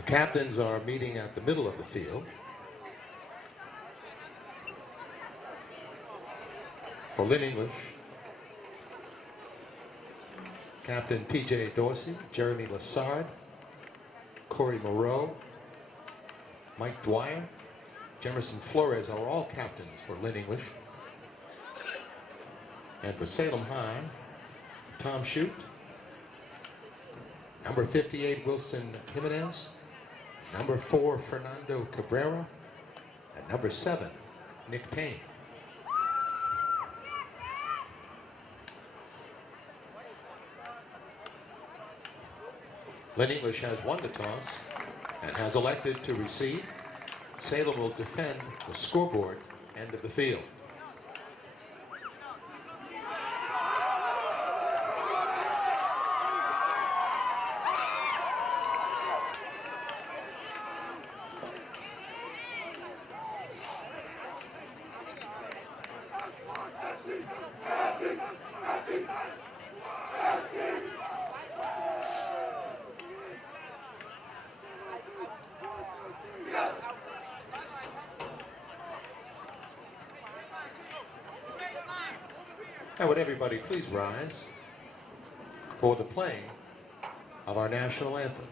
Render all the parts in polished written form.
The captains are meeting at the middle of the field. For Lynn English, Captain P.J. Dorsey, Jeremy Lassard, Corey Moreau, Mike Dwyer, Jemerson Flores are all captains for Lynn English. And for Salem High, Tom Shute, number 58, Wilson Jimenez, number 4, Fernando Cabrera, and number 7, Nick Payne. Lynn English has won the toss and has elected to receive. Salem will defend the scoreboard end of the field. Now would everybody please rise for the playing of our national anthem.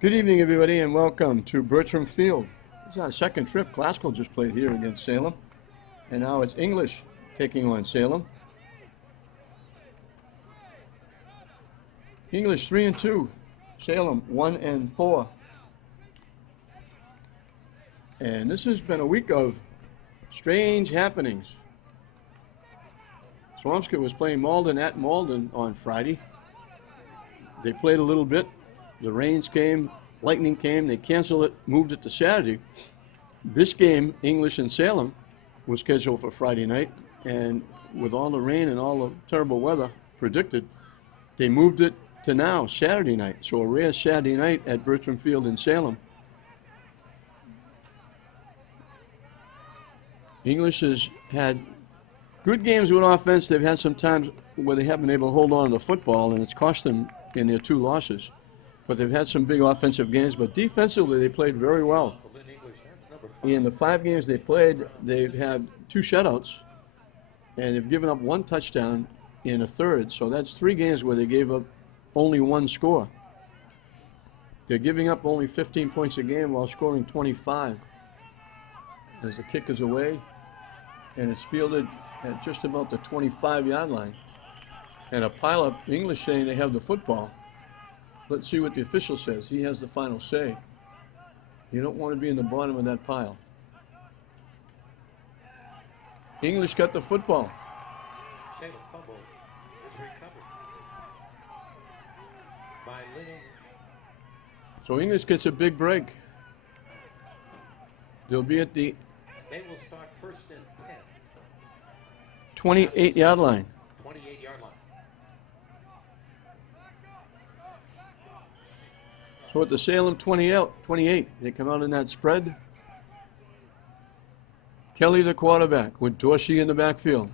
Good evening, everybody, and welcome to Bertram Field. This is our second trip. Classical just played here against Salem, and now it's English taking on Salem. English 3-2, Salem 1-4. And this has been a week of strange happenings. Swampscott was playing Malden at Malden on Friday. They played a little bit. The rains came, lightning came, they canceled it, moved it to Saturday. This game, English and Salem, was scheduled for Friday night, and with all the rain and all the terrible weather predicted, they moved it to now, Saturday night. So a rare Saturday night at Bertram Field in Salem. English has had good games with offense. They've had some times where they haven't been able to hold on to the football, and it's cost them in their 2 losses. But they've had some big offensive games, but defensively they played very well. In the 5 games they played, they've had 2 shutouts, and they've given up 1 touchdown in a third. So that's 3 games where they gave up only 1 score. They're giving up only 15 points a game while scoring 25. as the kick is away, and it's fielded at just about the 25-yard line. And a pileup, English saying they have the football. Let's see what the official says. He has the final say. You don't want to be in the bottom of that pile. English got the football. Salem fumble is recovered by Lynn English. So English gets a big break. They'll be at the They will start first and 10. 28-yard line. 28-yard line. So at the Salem 28, they come out in that spread. Kelly, the quarterback, with Dorsey in the backfield.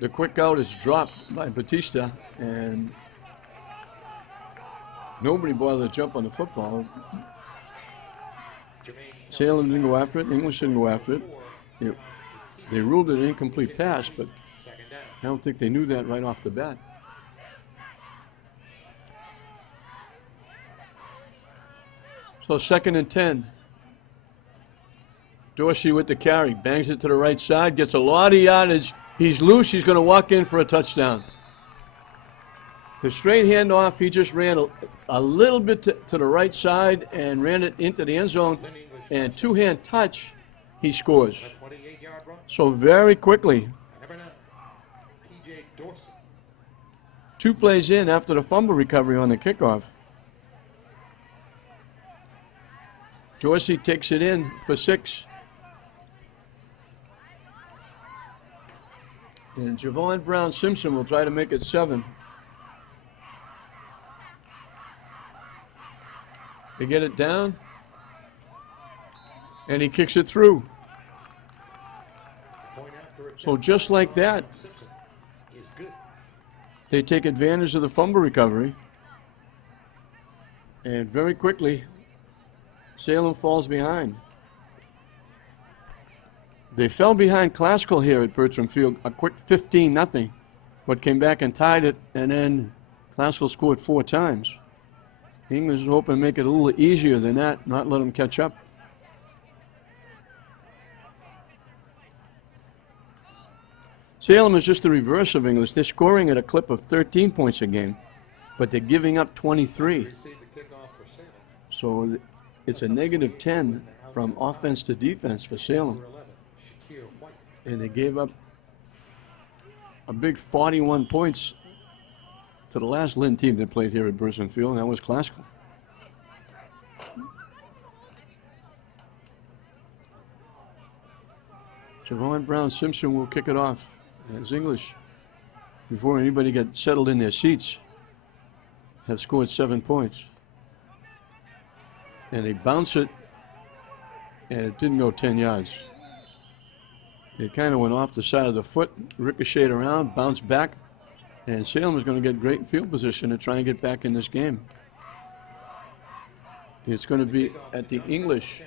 The quick out is dropped by Batista, and nobody bothered to jump on the football. Salem didn't go after it. English didn't go after it. They ruled it an incomplete pass, but I don't think they knew that right off the bat. So 2nd and 10. Dorsey with the carry, bangs it to the right side, gets a lot of yardage. He's loose, he's going to walk in for a touchdown. The straight handoff, he just ran a little bit to the right side and ran it into the end zone. And two-hand touch, he scores. So very quickly. 2 plays in after the fumble recovery on the kickoff. Dorsey takes it in for 6. And Javon Brown Simpson will try to make it 7. They get it down, and he kicks it through. So just like that, they take advantage of the fumble recovery, and very quickly, Salem falls behind. They fell behind Classical here at Bertram Field, a quick 15-0, but came back and tied it, and then Classical scored 4 times. English is hoping to make it a little easier than that, not let them catch up. Salem is just the reverse of English. They're scoring at a clip of 13 points a game, but they're giving up 23. So it's a negative 10 from offense to defense for Salem. And they gave up a big 41 points to the last Lynn team that played here at Bertram Field, and that was Classical. Javon Brown Simpson will kick it off as English, before anybody got settled in their seats, have scored 7 points. And they bounce it, and it didn't go 10 yards. It kind of went off the side of the foot, ricocheted around, bounced back, and Salem is going to get great field position to try and get back in this game. It's going to be at the English,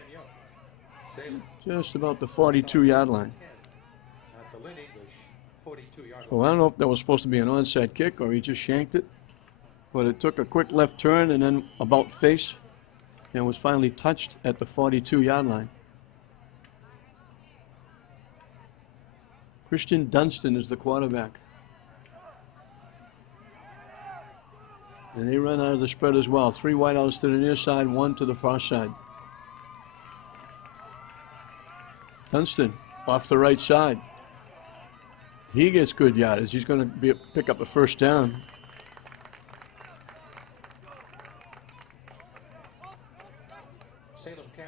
just about the 42-yard line. So I don't know if that was supposed to be an onside kick or he just shanked it, but it took a quick left turn and then about face and was finally touched at the 42-yard line. Christian Dunstan is the quarterback. And they run out of the spread as well. 3 wideouts to the near side, 1 to the far side. Dunstan off the right side. He gets good yardage. He's going to pick up a first down.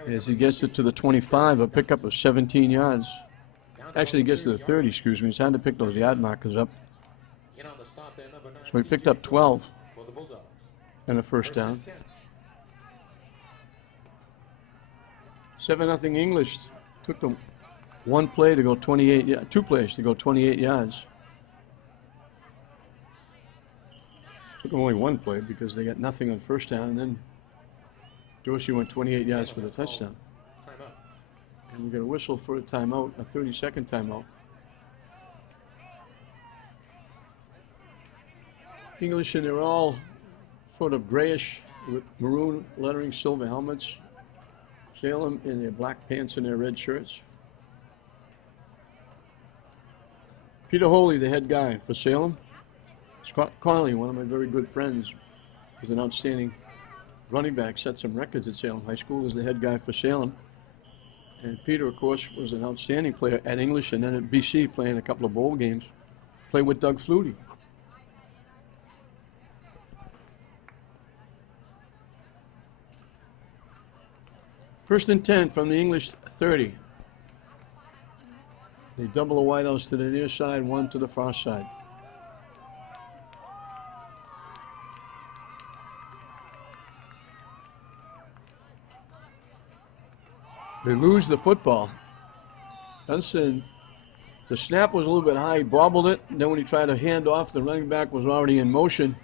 As he gets it to the 25, a pickup of 17 yards. Actually, he gets to the 30, excuse me. It's hard to pick those yard markers up. So he picked up 12 and a first down. 7-0 English. Took them 1 play to go 28, 2 plays to go 28 yards. Took them only 1 play because they got nothing on first down, and then Dorsey went 28 yards for the touchdown. And we got a whistle for a timeout, a 30-second timeout. English, and they're all sort of grayish with maroon lettering, silver helmets. Salem in their black pants and their red shirts. Peter Holy, the head guy for Salem. Scott Connolly, one of my very good friends, is an outstanding running back, set some records at Salem High School, is the head guy for Salem. And Peter, of course, was an outstanding player at English and then at BC, playing a couple of bowl games. Played with Doug Flutie. First and 10 from the English 30. They double the wideouts to the near side, one to the far side. They lose the football. Dunston, the snap was a little bit high, he bobbled it, and then when he tried to hand off, the running back was already in motion.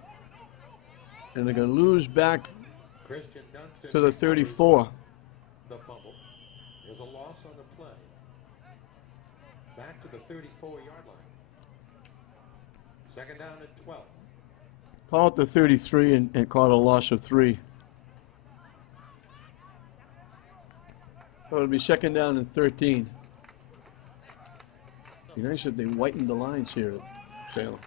And they're going to lose back to the 34. The fumble. There's a loss on the play. Back to the 34-yard line. Second down at 12. Call it the 33 and call it a loss of 3. So it'll be second down and 13. Be nice if they whitened the lines here at Salem.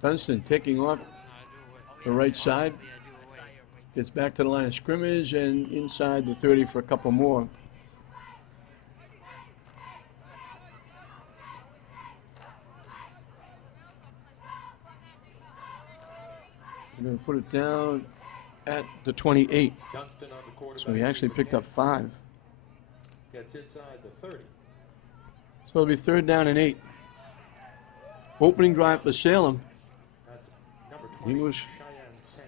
Dunston taking off the right side. Gets back to the line of scrimmage and inside the 30 for a couple more. We're going to put it down at the 28. So he actually picked up 5. Gets inside the 30. So it'll be third down and 8. Opening drive for Salem. English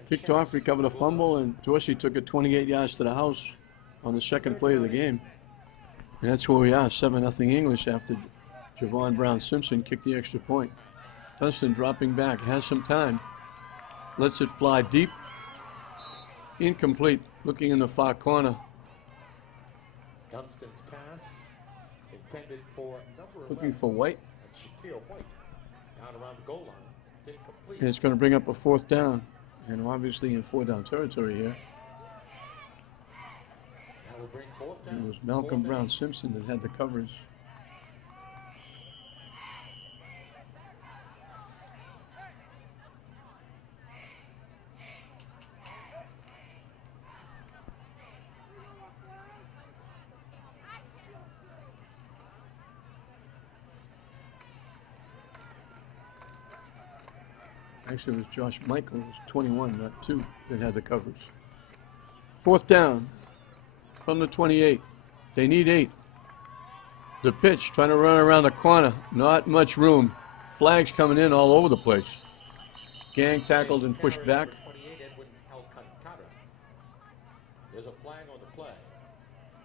kicked off, recovered a fumble, and Dorsey took it 28 yards to the house on the second play of the game. And that's where we are, 7-0 English after Javon Brown-Simpson kicked the extra point. Dunston dropping back, has some time. Lets it fly deep. Incomplete, looking in the far corner. Dunston's pass intended for number 11. Looking for White. That's Shakir White. Down around the goal line. It's incomplete. And it's going to bring up a 4th down. And obviously in 4-down territory here. That will bring 4th down. It was Malcolm Brown-Simpson that had the coverage. Actually, it was Josh Michael, it was 21, not 2, that had the coverage. 4th down from the 28. They need 8. The pitch, trying to run around the corner. Not much room. Flags coming in all over the place. Gang tackled and pushed back. There's a flag on the play.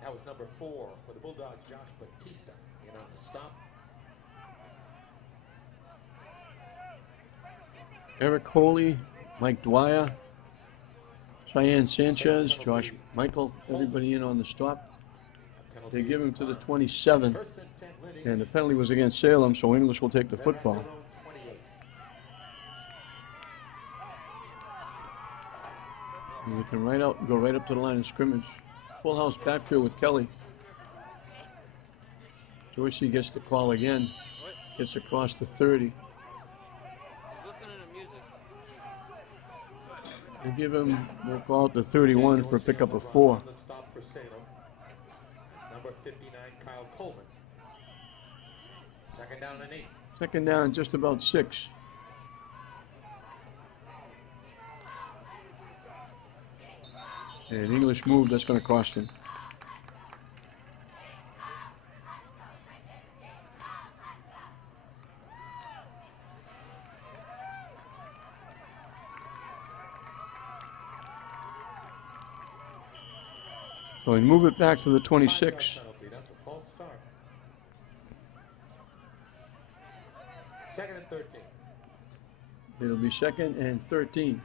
That was number 4 for the Bulldogs, Josh Batista. In on the stop. Eric Holy, Mike Dwyer, Cheyenne Sanchez, Josh Michael, everybody in on the stop. They give him to the 27, and the penalty was against Salem, so English will take the football. And we can go right up to the line of scrimmage. Full house backfield with Kelly. Dorsey gets the call again, gets across the 30. They give him, we'll call it the 31 for a pickup of 4. That's number 59, Kyle Coleman. Second down and 8. Second down, just about 6. And English move, that's going to cost him. So we move it back to the 26. That's a false start. Second and 13. It'll be second and 13.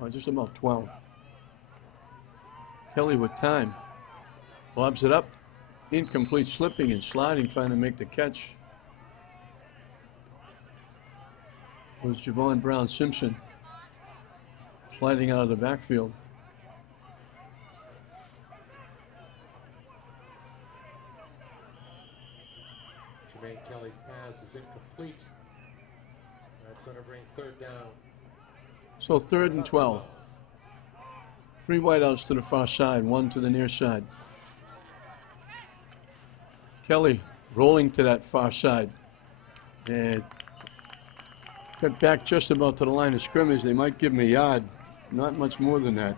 Oh, just about 12. Kelly with time. Lobs it up. Incomplete, slipping and sliding, trying to make the catch. was Javon Brown Simpson sliding out of the backfield. Jermaine Kelly's pass is incomplete. That's going to bring third down. So 3rd and 12. 3 wideouts to the far side, 1 to the near side. Kelly rolling to that far side. And got back just about to the line of scrimmage. They might give him a yard. Not much more than that.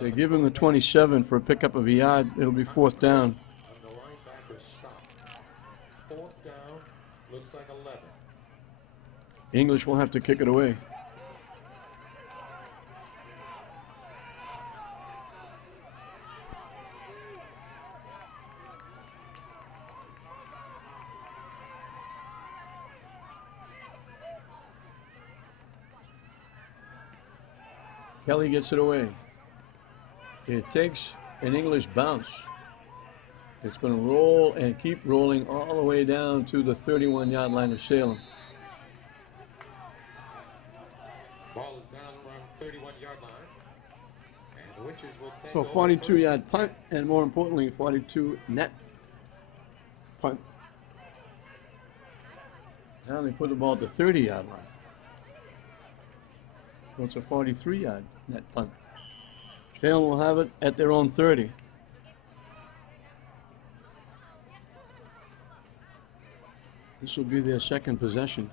They give him the 27 for a pickup of a yard. It'll be 4th down. And the linebacker stopped. 4th down, looks like 11. English will have to kick it away. Kelly gets it away. It takes an English bounce. It's going to roll and keep rolling all the way down to the 31-yard line of Salem. Ball is down around 31-yard line. And the Witches will take So over 42-yard punt, and more importantly, 42 net punt. Now they put the ball at the 30-yard line. So it's a 43-yard net punt. Salem will have it at their own 30. This will be their second possession.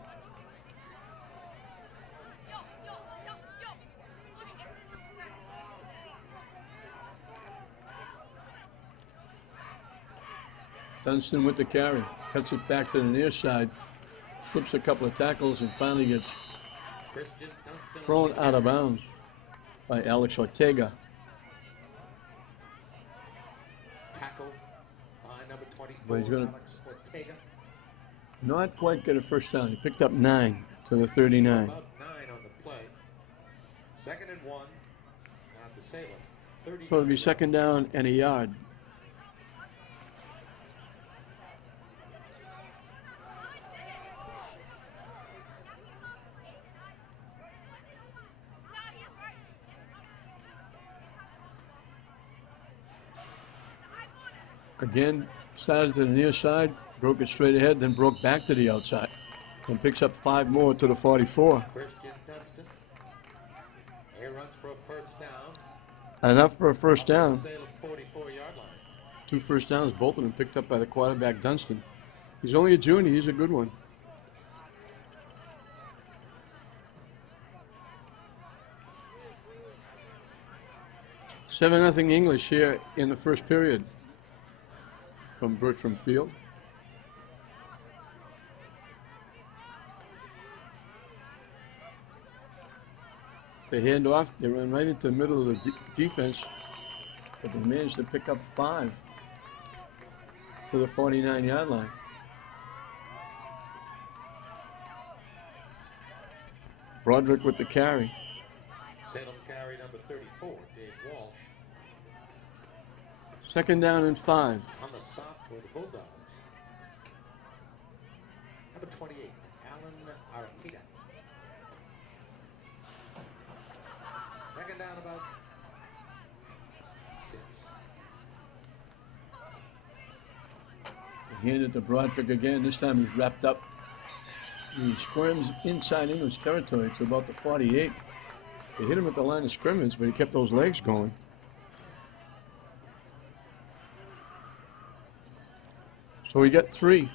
Dunston with the carry, cuts it back to the near side, flips a couple of tackles, and finally gets thrown out of bounds by Alex Ortega. Tackle by number 24, But he's going to Alex Ortega. not quite get a first down. He picked up 9 to the 39. About 9 on the play. 2nd and 1 at the Salem. So it'll be 2nd down and a yard. Again, started to the near side, broke it straight ahead, then broke back to the outside, and picks up 5 more to the 44. Christian Dunston. He runs for a first down. Enough for a first down. Salem 44-yard line. 2 first downs, both of them picked up by the quarterback, Dunston. He's only a junior, he's a good one. Seven nothing English here in the first period from Bertram Field. They hand off, they run right into the middle of the defense, but they managed to pick up 5 to the 49-yard line. Broderick with the carry. Salem carry number 34, Dave Walsh. 2nd down and 5. On the stop for the Bulldogs. Number 28, Alan Arquita. 2nd down about 6. They hand it to Broderick again. This time he's wrapped up. He squirms inside English territory to about the 48. They hit him at the line of scrimmage, but he kept those legs going. So we got 3.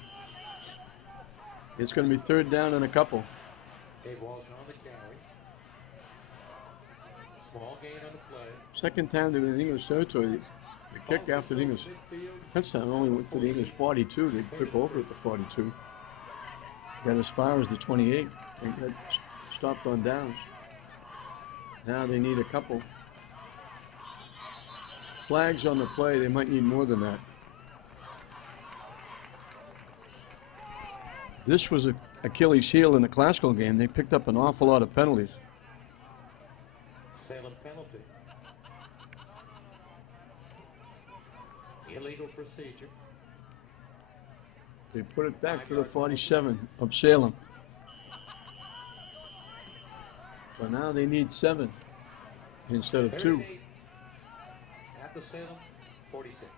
It's going to be 3rd down and a couple. Dave Walsh on the carry. Small gain on the play. Second time they've been in English territory. The kick after the English touchdown only went to the English 42. They took over at the 42. Got as far as the 28 and got stopped on downs. Now they need a couple. Flags on the play, they might need more than that. This was an Achilles heel in the classical game. They picked up an awful lot of penalties. Salem penalty. Illegal procedure. They put it back to the 47 of Salem. So now they need 7 instead of 2. At the Salem 46.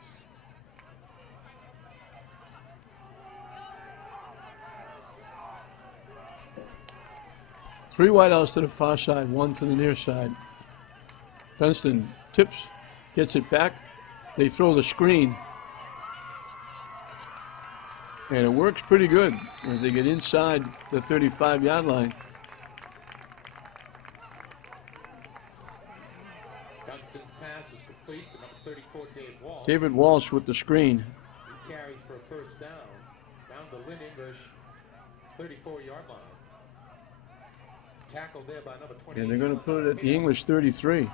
Three wideouts to the far side, 1 to the near side. Dunston tips, gets it back. They throw the screen. And it works pretty good as they get inside the 35-yard line. Dunston's pass is complete to number 34, Dave Walsh. David Walsh with the screen. He carries for a first down to Lynn English, 34-yard line. Tackled there by number 20. And they're going to put it at the English 33.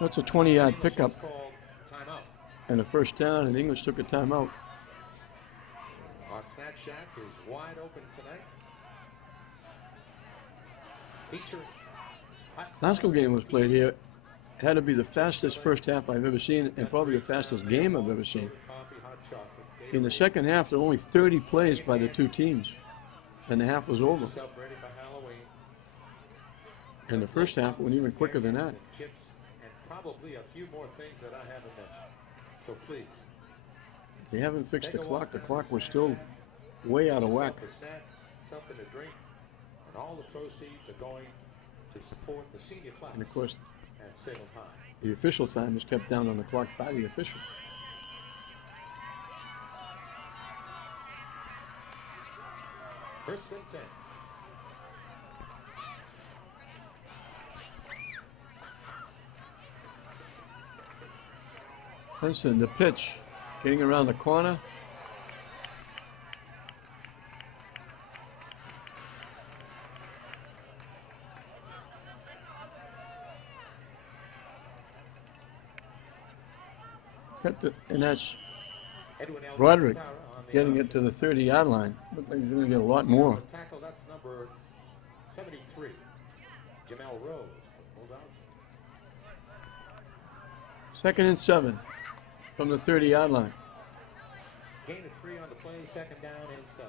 That's a 20-yard pickup and a first down, and English took a timeout. Our snack shack is wide open tonight. Feature. Glasgow game was played here. It had to be the fastest first half I've ever seen, and probably the fastest game I've ever seen. In the second half, there were only 30 plays by the two teams, and the half was over. And the first half went even quicker than that. Probably a few more things that I haven't mentioned. So please. They haven't fixed the clock. The clock was still way out of whack. Something to drink, and all the proceeds are going to support the senior class. And of course, at Salem High. The official time is kept down on the clock by the official. First and 10. Henson, the pitch, getting around the corner. And that's Broderick getting it to the 30-yard line. Looks like he's going to get a lot more. Tackle, that's number 73, Jamel Rose. Hold on. 2nd and 7 from the 30-yard line. Gain of 3 on the play, 2nd down and 7.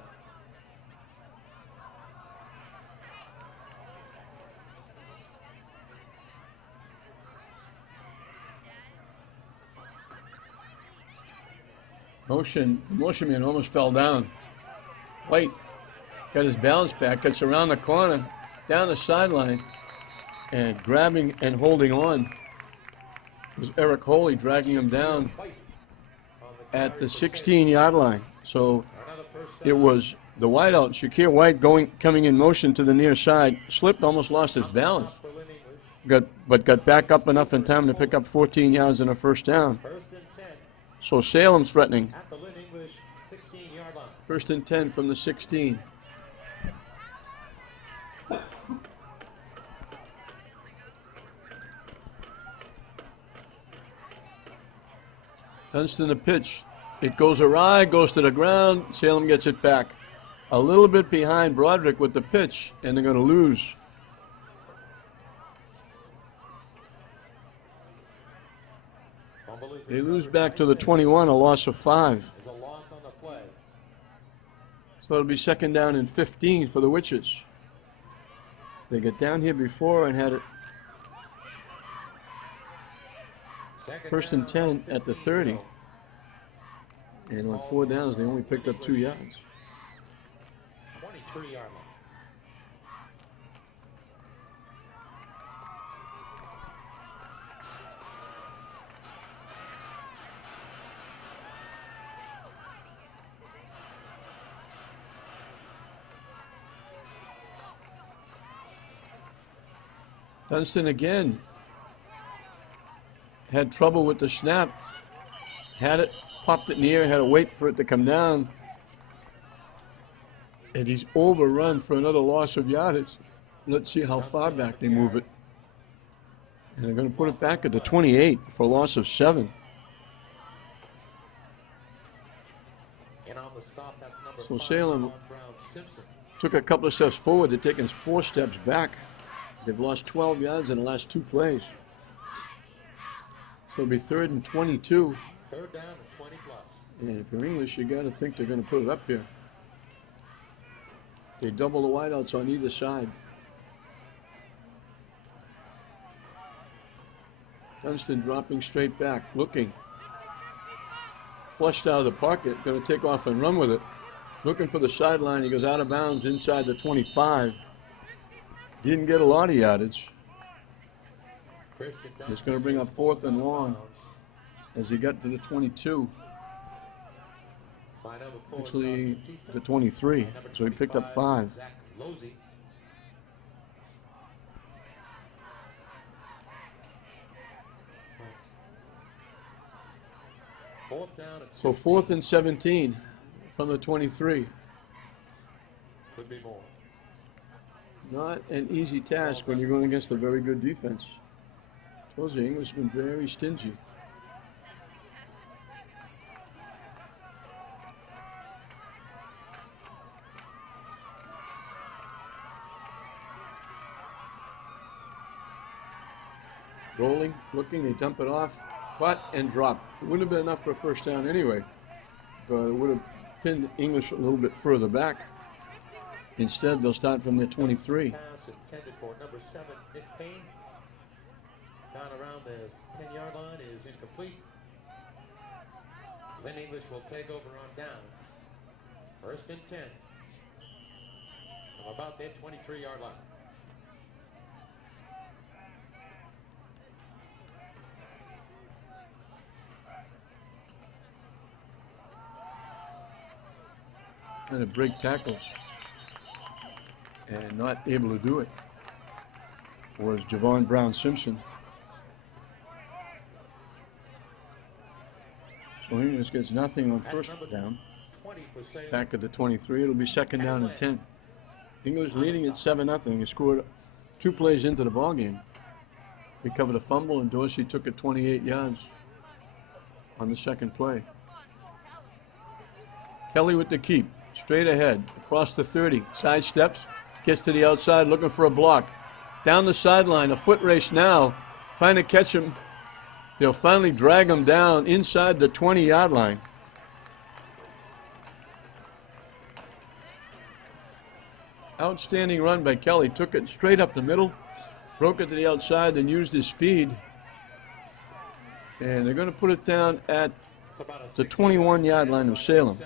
Motion man almost fell down. White got his balance back, gets around the corner, down the sideline, and grabbing and holding on was Eric Holy, dragging him down at the 16-yard line. So it was the wideout, Shakir White, coming in motion to the near side, slipped, almost lost his balance, but got back up enough in time to pick up 14 yards and a first down. So Salem's threatening. 1st and 10 from the 16. Dunston the pitch. It goes awry, goes to the ground. Salem gets it back. A little bit behind Broderick with the pitch, and they're going to lose. They lose back to the 21, a loss of 5. So it'll be 2nd down and 15 for the Witches. They got down here before and had it 1st and 10 at the 30. And on 4 downs, they only picked up 2 yards. 23-yard line. Dunston again had trouble with the snap, had it, popped it in the air, had to wait for it to come down, and he's overrun for another loss of yardage. Let's see how far back they move it. And they're going to put it back at the 28 for a loss of 7. So Salem took a couple of steps forward. They're taking 4 steps back. They've lost 12 yards in the last 2 plays. So it'll be 3rd and 22 Third down and 20 plus. And if you're English, you got to think they're going to put it up here. They double the wideouts on either side. Dunston dropping straight back, looking. Flushed out of the pocket, going to take off and run with it. Looking for the sideline, he goes out of bounds inside the 25. Didn't get a lot of yardage. It's going to bring up 4th and long as he got to the 22. Actually, the 23, so he picked up 5. So 4th and 17 from the 23. Could be more. Not an easy task when you're going against a very good defense. Told you, English has been very stingy. Rolling, looking, they dump it off, caught and drop. It wouldn't have been enough for a first down anyway, but it would have pinned English a little bit further back. Instead, they'll start from the 23. Pass intended for number 7, Nick Payne. Down around the 10-yard line is incomplete. Lynn English will take over on downs. 1st and 10. From about their 23-yard line. Trying to break tackles and not able to do it was Javon Brown-Simpson. So English gets nothing on first down. Back at the 23, it'll be 2nd down and 10. English leading at 7-0. He scored 2 plays into the ballgame. He covered a fumble and Dorsey took it 28 yards on the 2nd play. Kelly with the keep. Straight ahead, across the 30, side steps, gets to the outside looking for a block. Down the sideline, a foot race now, trying to catch him. They'll finally drag him down inside the 20-yard line. Outstanding run by Kelly, took it straight up the middle, broke it to the outside, and used his speed. And they're going to put it down at the 21-yard line of Salem.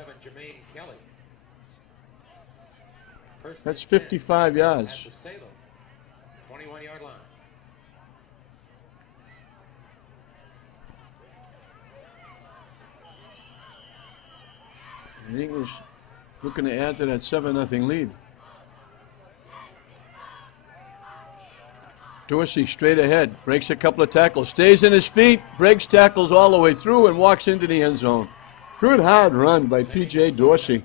That's 55 yards. 21-yard line. And English looking to add to that 7-0 lead. Dorsey straight ahead, breaks a couple of tackles, stays in his feet, breaks tackles all the way through and walks into the end zone. Good hard run by P.J. Dorsey,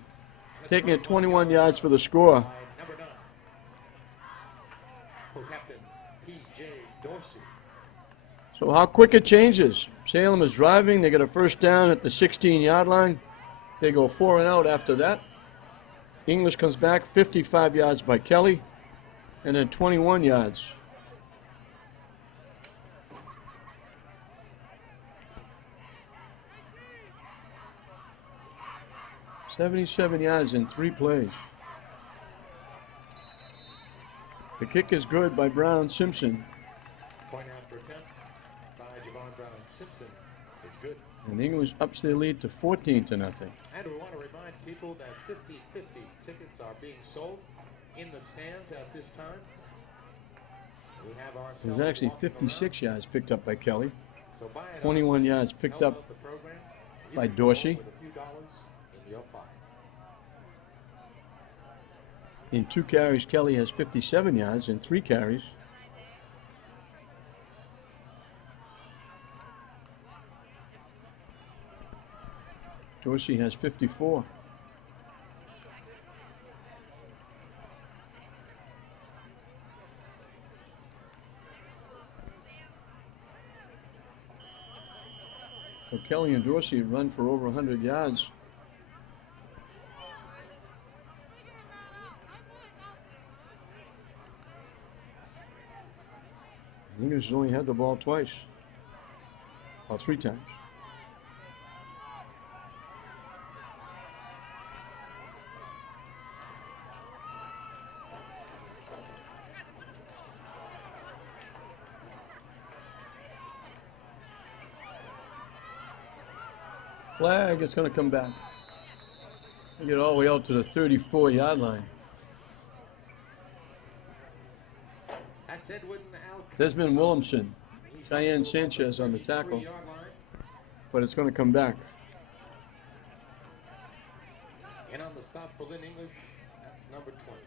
taking it 21 yards for the score. Number 9, Captain P.J. Dorsey. So how quick it changes. Salem is driving, they get a first down at the 16-yard line. They go 4 and out after that. English comes back 55 yards by Kelly, and then 21 yards. 77 yards in 3 plays. The kick is good by Brown-Simpson. Point after attempt by Javon Brown-Simpson is good. And English ups their lead to 14-0. And we want to remind people that 50-50 tickets are being sold in the stands at this time. We have ourselves There's actually 56 yards picked up by Kelly. So 21 yards picked up by Dorsey. with a few dollars in your pocket. In 2 carries, Kelly has 57 yards. In 3 carries, Dorsey has 54. So Kelly and Dorsey run for over 100 yards. English has only had the ball twice, or 3 times. flag. It's going to come back. They get all the way out to the 34-yard line. That's Edwin Desmond Williamson, Cheyenne Sanchez on the tackle, but it's going to come back. And on the stop for Lynn English, that's number 20,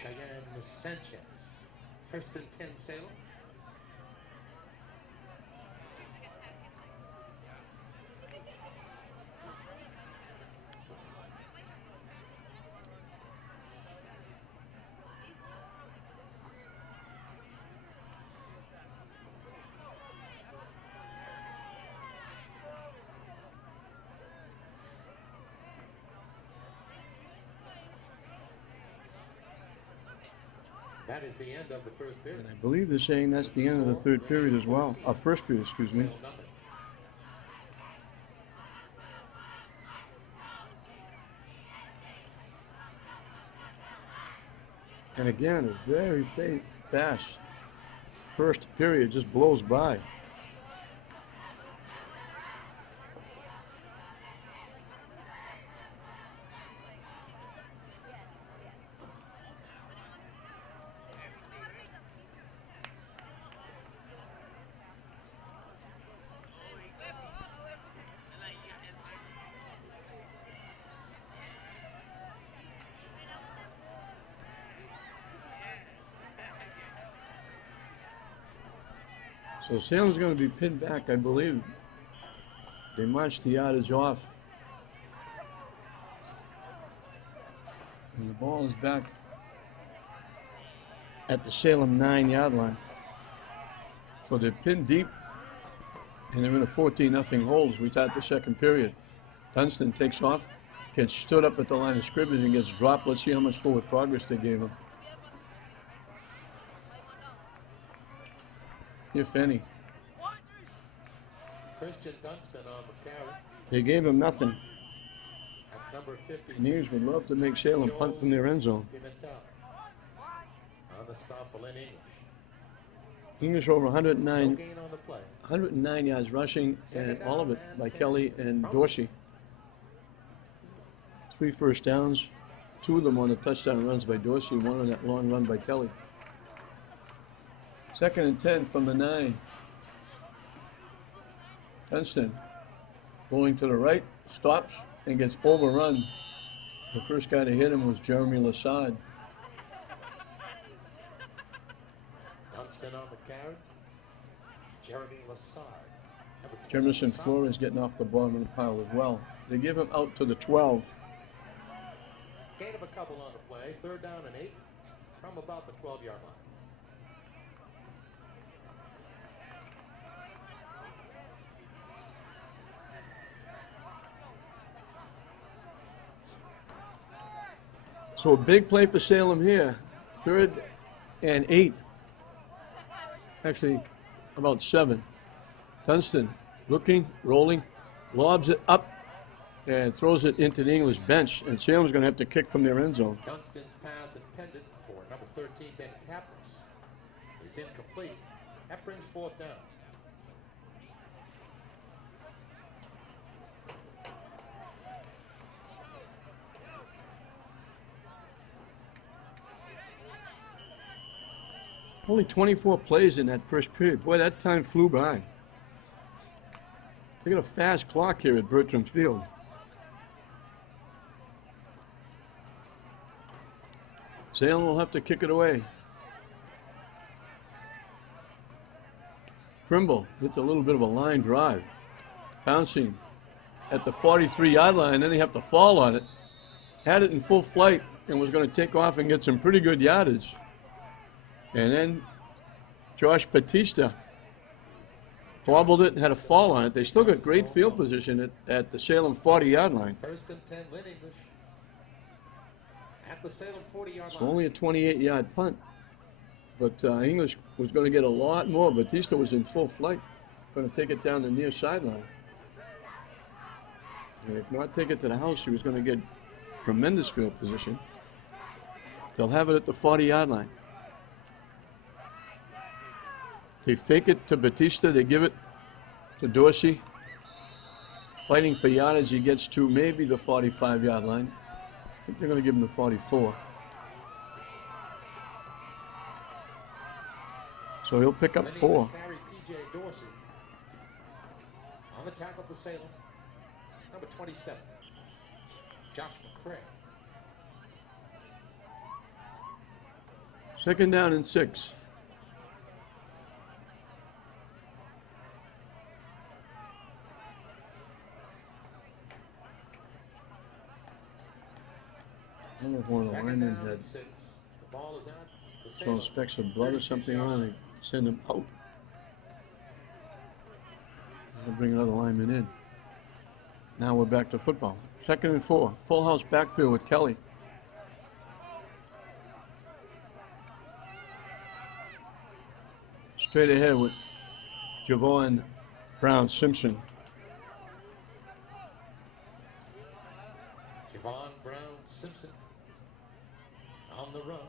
Cheyenne Sanchez. 1st and 10, Salem. That is the end of the first period. And I believe they're saying that's the end of the third period as well. First period, excuse me. And again, a very fast first period, just blows by. So Salem's going to be pinned back, I believe. They marched the yardage off. And the ball is back at the Salem 9-yard line. So they're pinned deep, and they're in a 14-0 hole as we start the second period. Dunston takes off, gets stood up at the line of scrimmage and gets dropped. Let's see how much forward progress they gave him, if any. Christian Dunston on the carry. They gave him nothing. That's number 50. News would love to make Salem punt from their end zone. On the stop for Lynn English. English over 109, No gain on the play. 109 yards rushing, and all of it by Kelly and Dorsey. 3 first downs, 2 of them on the touchdown runs by Dorsey, 1 on that long run by Kelly. 2nd and 10 from the 9. Dunston going to the right, stops, and gets overrun. The first guy to hit him was Jeremy Lassard. Dunston on the carry. Jeremy Lassard. Jemison Flores getting off the bottom of the pile as well. They give him out to the 12. Gain of a couple on the play. 3rd down and 8 from about the 12-yard line. So a big play for Salem here. 3rd and 8. Actually, about 7. Dunston looking, rolling, lobs it up, and throws it into the English bench. And Salem's going to have to kick from their end zone. Dunston's pass intended for number 13, Ben Kappas, is incomplete. That brings 4th down. Only 24 plays in that first period. Boy, that time flew by. They got a fast clock here at Bertram Field. Salem will have to kick it away. Trimble hits a little bit of a line drive. Bouncing at the 43-yard line, then they have to fall on it. Had it in full flight and was going to take off and get some pretty good yardage. And then Josh Batista wobbled it and had a fall on it. They still got great field position at the Salem 40-yard line. 1st and 10, Lynn English. At the Salem 40-yard It's line. only a 28-yard punt. But English was going to get a lot more. Batista was in full flight, going to take it down the near sideline. And if not take it to the house, he was going to get tremendous field position. They'll have it at the 40-yard line. They fake it to Batista. They give it to Dorsey. Fighting for yardage, he gets to maybe the 45-yard line. I think they're going to give him the 44. So he'll pick up Lynn 4. English carried P.J. Dorsey. On the tackle for Salem, number 27, Josh McCray. 2nd down and 6. I don't know if one of the linemen had The ball is out. shown specks of blood or something on it. Send him out. They'll bring another lineman in. Now we're back to football. 2nd and 4. Full house backfield with Kelly. Straight ahead with Javon Brown Simpson. Javon Brown Simpson on the run.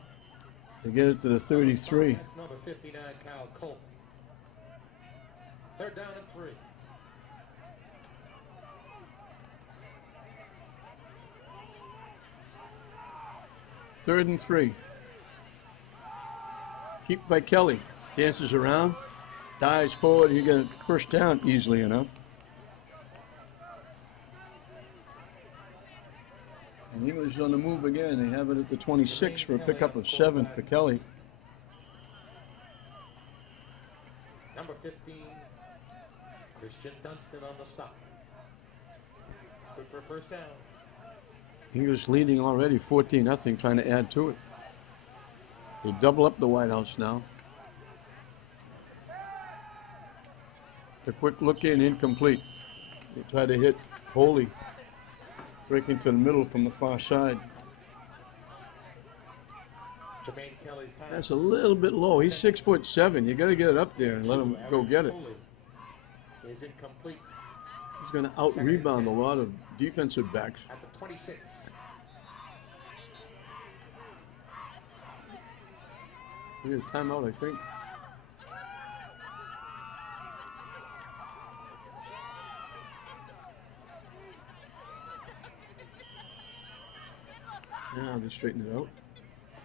They get it to the 33. That's number 59, Kyle Cole. 3rd down and 3. Third and 3. Keep by Kelly. Dances around. Dives forward. You get a first down easily enough. And English on the move again. They have it at the 26 for a pickup of 7 for Kelly. Number 15, Christian Dunstan on the stop. Good for a first down. English leading already 14-0, trying to add to it. They double up the White House now. The quick look in, incomplete. They try to hit Holy, breaking to the middle from the far side. Jermaine Kelly's pass. That's a little bit low. He's 6'7". You got to get it up there and let him go get it. Is incomplete He's going to out-rebound a lot of defensive backs. at the 26. We need a timeout, I think. Now they straighten it out.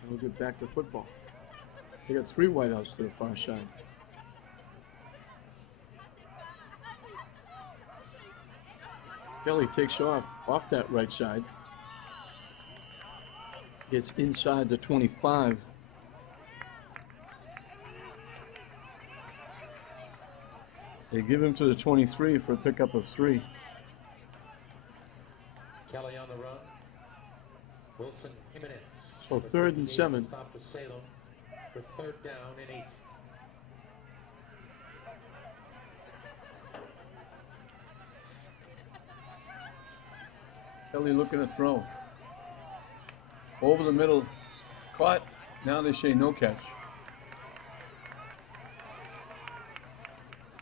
And we'll get back to football. They got 3 wideouts to the far side. Kelly takes off that right side. Gets inside the 25. They give him to the 23 for a pickup of 3. Kelly on the run. Wilson Jimenez. So 3rd and 7. Stop to Salem for 3rd down and 8. Kelly looking to throw. Over the middle. Caught. Now they say no catch.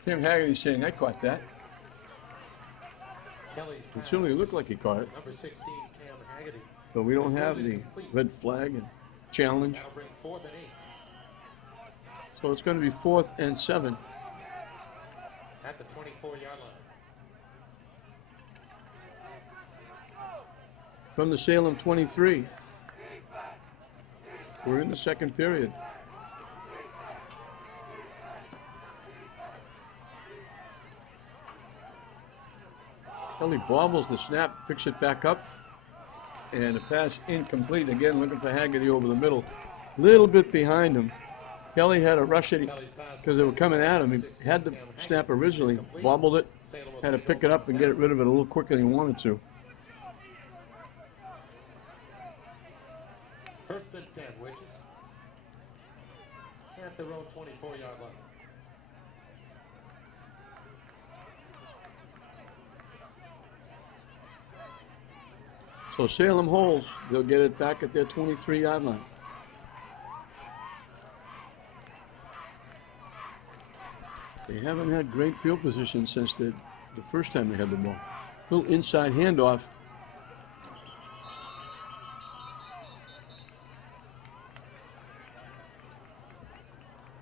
Tim Haggerty saying, I caught that. Kelly's It pass. certainly looked like he caught it. Number 16, Cam Haggerty. But we don't have the red flag and challenge. That'll bring 4th and 8 So it's going to be 4th and 7. at the 24-yard line. From the Salem 23. We're in the 2nd period. Kelly bobbles the snap, picks it back up, and the pass incomplete. Again, looking for Haggerty over the middle. Little bit behind him. Kelly had a rush it because they were coming at him. He had the snap originally, bobbled it, had to pick it up and get rid of it a little quicker than he wanted to. 1st and 10, Witches. At their own 24-yard line. So Salem holds. They'll get it back at their 23-yard line. They haven't had great field position since the first time they had the ball. Little inside handoff.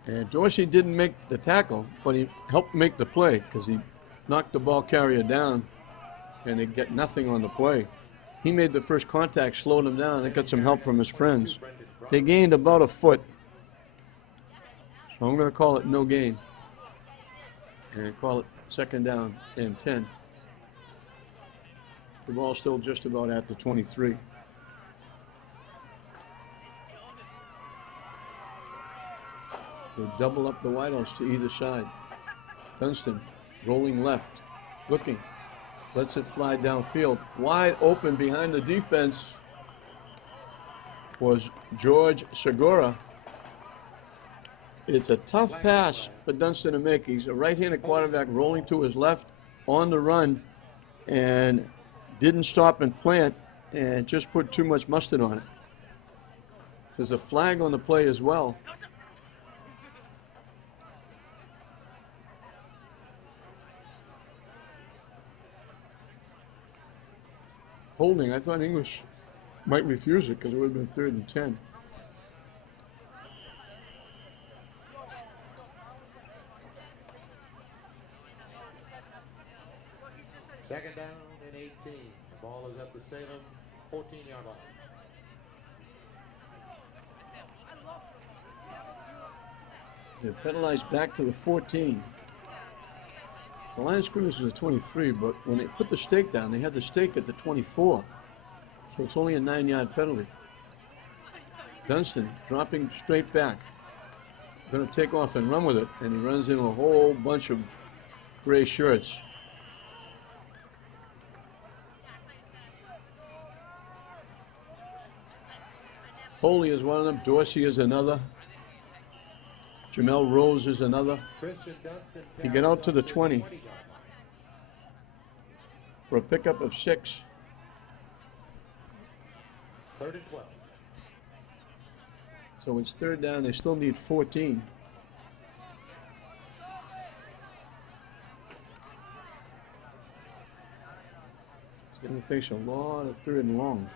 And Dorsey didn't make the tackle, but he helped make the play because he knocked the ball carrier down and they get nothing on the play. He made the first contact, slowed him down, and got some help from his friends. They gained about a foot. So I'm going to call it no gain. And call it second down and 10. The ball's still just about at the 23. They double up the wideouts to either side. Dunston rolling left, looking, lets it fly downfield. Wide open behind the defense was George Segura. It's a tough pass for Dunston to make. He's a right-handed quarterback rolling to his left on the run and didn't stop and plant and just put too much mustard on it. There's a flag on the play as well. Holding. I thought English might refuse it because it would have been 3rd and 10. Second down and 18. The ball is at the Salem 14-yard line. They're penalized back to the 14. The line of scrimmage is a 23, but when they put the stake down, they had the stake at the 24. So it's only a 9-yard penalty. Dunston dropping straight back. Going to take off and run with it, and he runs into a whole bunch of gray shirts. Foley is one of them. Dorsey is another. Jamel Rose is another. He got out to the 20 for a pickup of 6. 3rd and 12. So it's 3rd down. They still need 14. He's going to face a lot of 3rd and longs.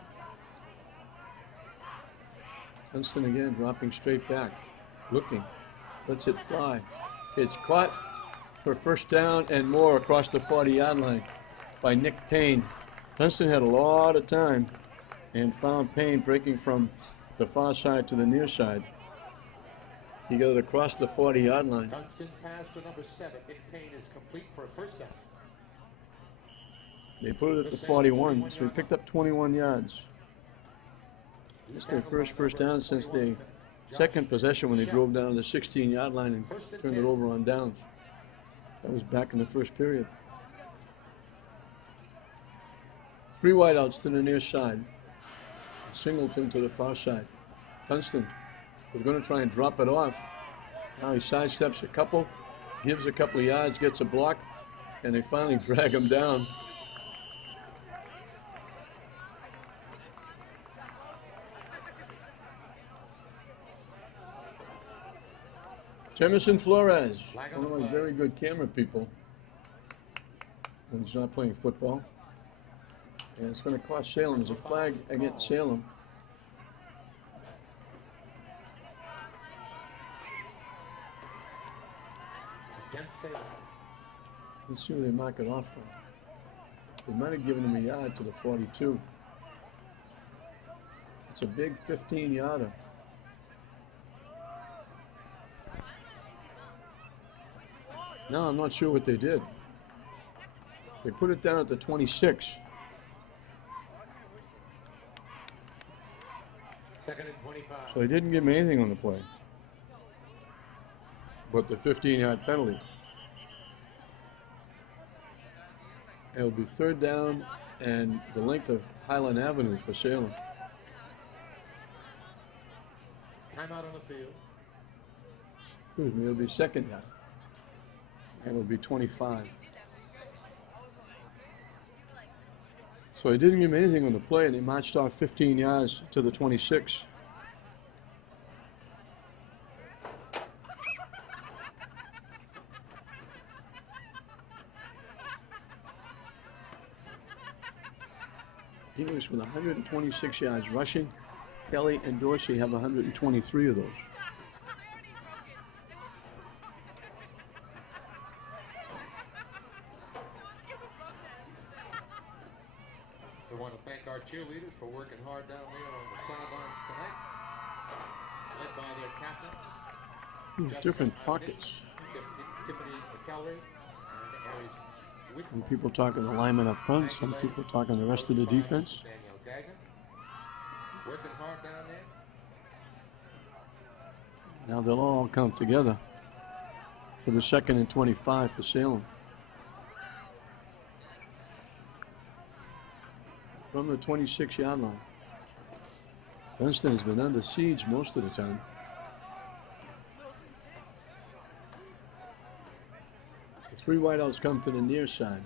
Dunston again dropping straight back, looking, lets it fly. It's caught for first down and more across the 40-yard line by Nick Payne. Dunston had a lot of time and found Payne breaking from the far side to the near side. He got it across the 40-yard line. Dunston pass to number 7. Nick Payne is complete for a first down. They put it at the 41, so he picked up 21 yards. It's their first down since the second possession when they drove down the 16-yard line and turned it over on downs. That was back in the first period. 3 wideouts to the near side. Singleton to the far side. Dunston was going to try and drop it off. Now he sidesteps a couple, gives a couple of yards, gets a block, and they finally drag him down. Jemison Flores, one of my very good camera people when he's not playing football. And it's going to cost Salem. There's a flag against Salem. Against Salem. Let's see where they mark it off from. They might have given him a yard to the 42. It's a big 15-yarder. No, I'm not sure what they did. They put it down at the 26. 2nd and 25. So they didn't give him anything on the play. But the 15-yard penalty. It'll be 3rd down and the length of Highland Avenue for Salem. Timeout on the field. Excuse me, it'll be 2nd down. And it'll be 25. So they didn't give him anything on the play, and they marched off 15 yards to the 26. English with 126 yards rushing. Kelly and Dorsey have 123 of those. We want to thank our cheerleaders for working hard down there on the sidelines tonight, led by their captains. Different pockets. Tiffany McElroy and Aries Whitmore. Some people talking the linemen up front, some people talking the rest of the defense. Danielle Gagnon. Working hard down there. Now they'll all come together for the 2nd and 25 for Salem. From the 26-yard line. Dunston has been under siege most of the time. The 3 wideouts come to the near side.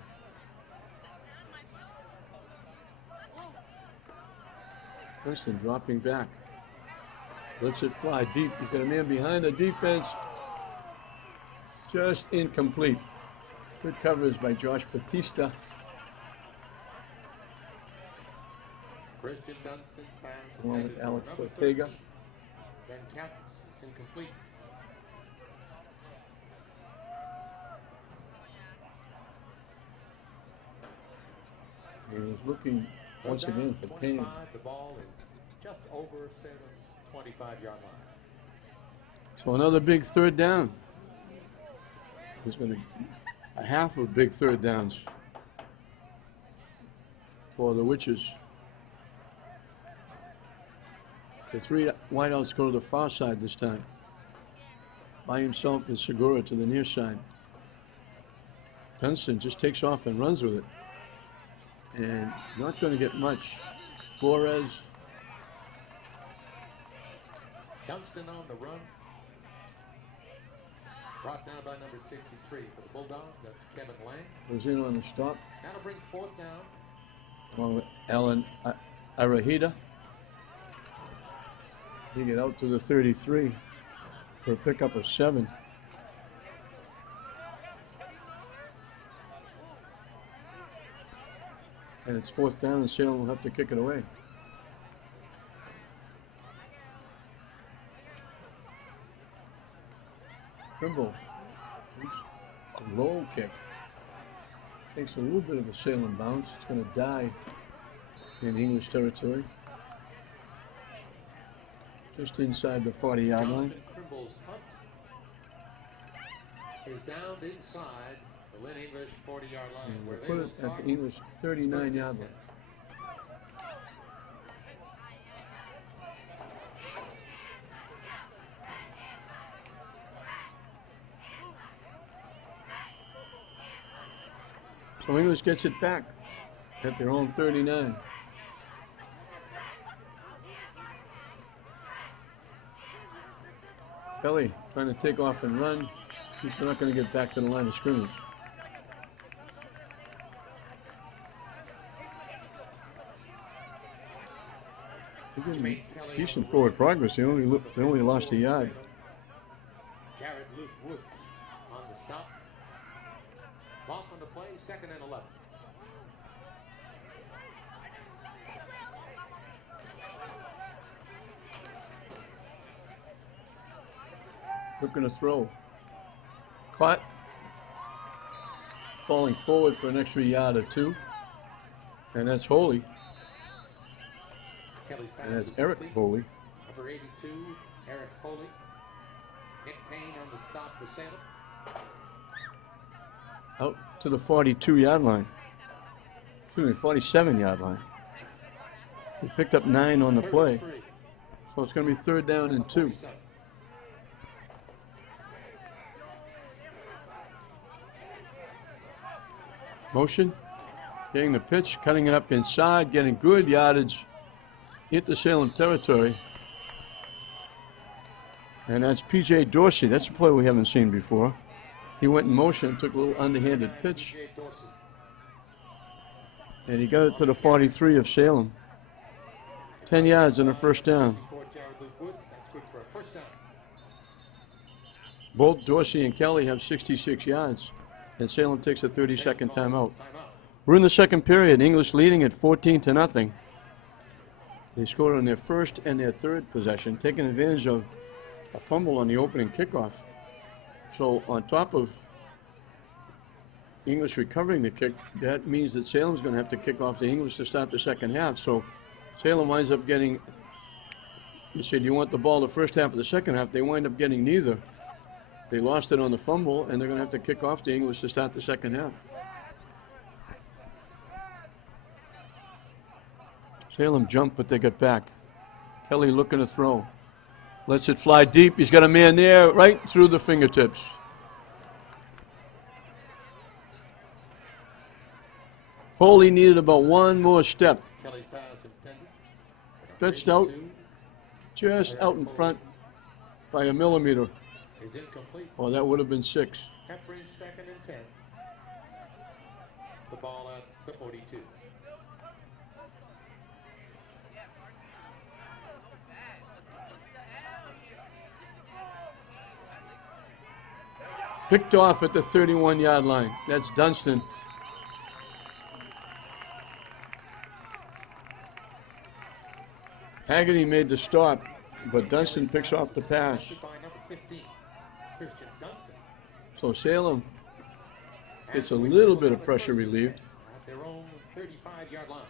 Dunston dropping back. Lets it fly deep. He's got a man behind the defense. Just incomplete. Good coverage by Josh Batista. Christian Dunston pass Along with Alex number Ortega. 13. Ben Capps is incomplete. He was looking once again for Payne. The ball is just over Salem's 25-yard line. So another big 3rd down. There's been a half of big 3rd downs for the Witches. The 3 wideouts go to the far side this time. By himself is Segura to the near side. Dunston just takes off and runs with it. And not going to get much. Flores. Dunston on the run. Brought down by number 63 for the Bulldogs. That's Kevin Lang. Was in on the stop. That'll bring 4th down. Along with Alan Arahida. He get out to the 33 for a pickup of 7. And it's 4th down, and Salem will have to kick it away. Trimble. Oops. A low kick. Takes a little bit of a Salem bounce. It's going to die in English territory. Just inside the 40-yard line. Trimble's punt is down inside the Lynn English 40-yard line. And Where we'll they put will it at start the English 39-yard line. So English gets it back at their own 39. Kelly trying to take off and run. He's not going to get back to the line of scrimmage. They're getting decent forward progress. They only lost a yard. Jared Luke Woods on the stop. Loss on the play, 2nd and 11. Looking to throw. Caught. Falling forward for an extra yard or 2. And that's Holy. Kelly's pass And that's is Eric complete. Holy. Number 82, Eric Holy. Nick Payne on the stop for Salem. Out to the 42-yard line. Excuse me, 47-yard line. He picked up 9 on the play. So it's going to be 3rd down and 2. Motion. Getting the pitch, cutting it up inside, getting good yardage into Salem territory. And that's P.J. Dorsey. That's a play we haven't seen before. He went in motion, took a little underhanded pitch, and he got it to the 43 of Salem. 10 yards and a 1st down. Both Dorsey and Kelly have 66 yards, and Salem takes a 30-second timeout. We're in the 2nd period. English leading at 14-0. They scored on their 1st and their 3rd possession, taking advantage of a fumble on the opening kickoff. So on top of English recovering the kick, that means that Salem's going to have to kick off the English to start the second half. So Salem winds up getting, you said you want the ball the first half or the second half, they wind up getting neither. They lost it on the fumble, and they're going to have to kick off the English to start the second half. Salem jumped, but they got back. Kelly looking to throw. Lets it fly deep. He's got a man there right through the fingertips. Foley needed about one more step. Kelly's pass intended. Stretched out, just out in front by a millimeter. Is incomplete. Oh, that would have been 6. Pepperidge 2nd and 10. The ball at the 42. Picked off at the 31-yard line. That's Dunston. Haggerty made the stop, but Dunston picks off the pass. By number 15, Christian Dunston. So Salem gets a little bit of pressure relieved At their own 35-yard line.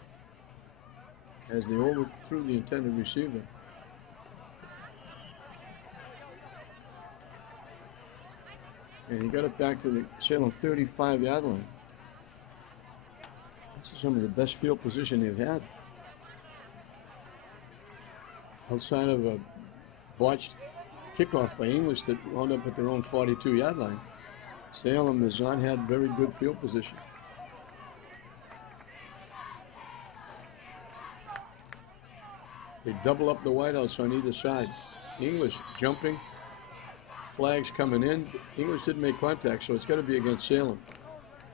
as they overthrew the intended receiver. And he got it back to the Salem 35-yard line. This is some of the best field position they've had. Outside of a botched kickoff by English that wound up at their own 42-yard line, Salem has not had very good field position. They double up the wideouts on either side. English jumping, flags coming in. English didn't make contact, so it's got to be against Salem.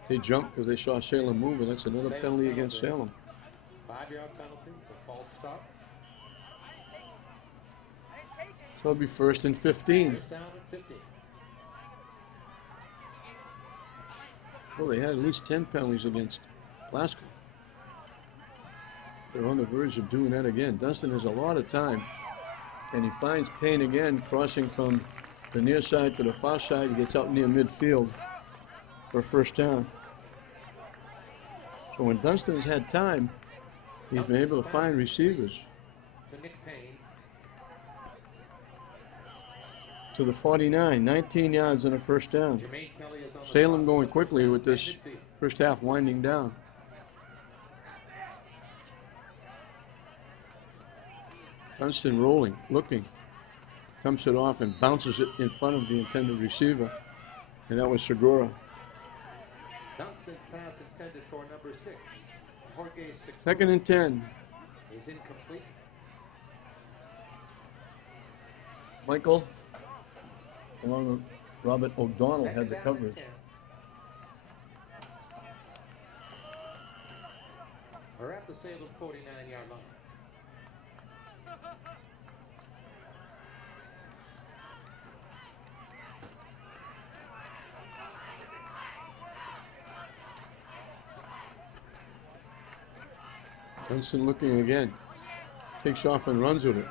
They jumped because they saw Salem move, and that's another penalty against Salem. 5-yard penalty for false start. So it'll be 1st and 15. First down and 15. Well, they had at least 10 penalties against Glasgow. They're on the verge of doing that again. Dunston has a lot of time, and he finds Payne again, crossing from the near side to the far side. He gets out near midfield for a first down. So when Dunston's had time, he's been able to find receivers. To Nick Payne. To the 49, 19 yards and a first down. Jermaine Kelly is on the Salem spot. going quickly with this first half winding down. Dunston rolling, looking, dumps it off and bounces it in front of the intended receiver, and that was Segura. Dunston's pass intended for number 6. Jorge Segura 2nd and 10. is incomplete. Michael, along with Robert O'Donnell, had the Second down and coverage. 10. We're at the Salem 49-yard line. Dunston looking again. Takes off and runs with it.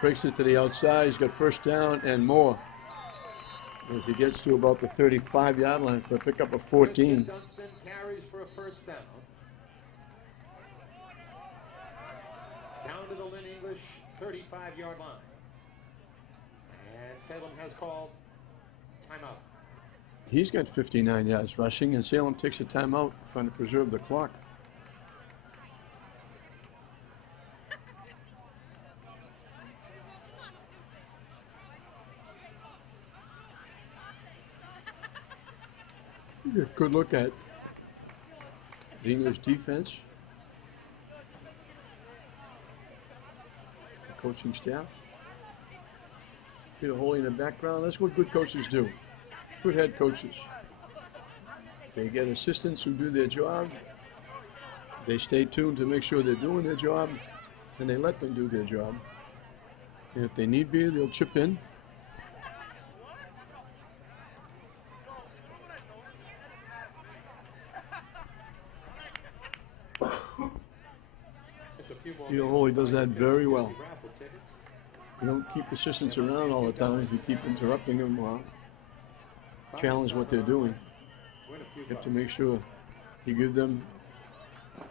Breaks it to the outside. He's got first down and more. As he gets to about the 35-yard line for a pickup of 14. Dunston carries for a first down. Down to the Lynn English 35-yard line. And Salem has called timeout. He's got 59 yards rushing, and Salem takes a timeout trying to preserve the clock. Good look at the English defense, the coaching staff. Peter Holy in the background. That's what good coaches do. Good head coaches. They get assistants who do their job. They stay tuned to make sure they're doing their job, and they let them do their job. And if they need be, they'll chip in. Peter Holy does that very well. You don't keep assistants around all the time if you keep interrupting them or challenge what they're doing. Win a few You have to bucks. make sure you give them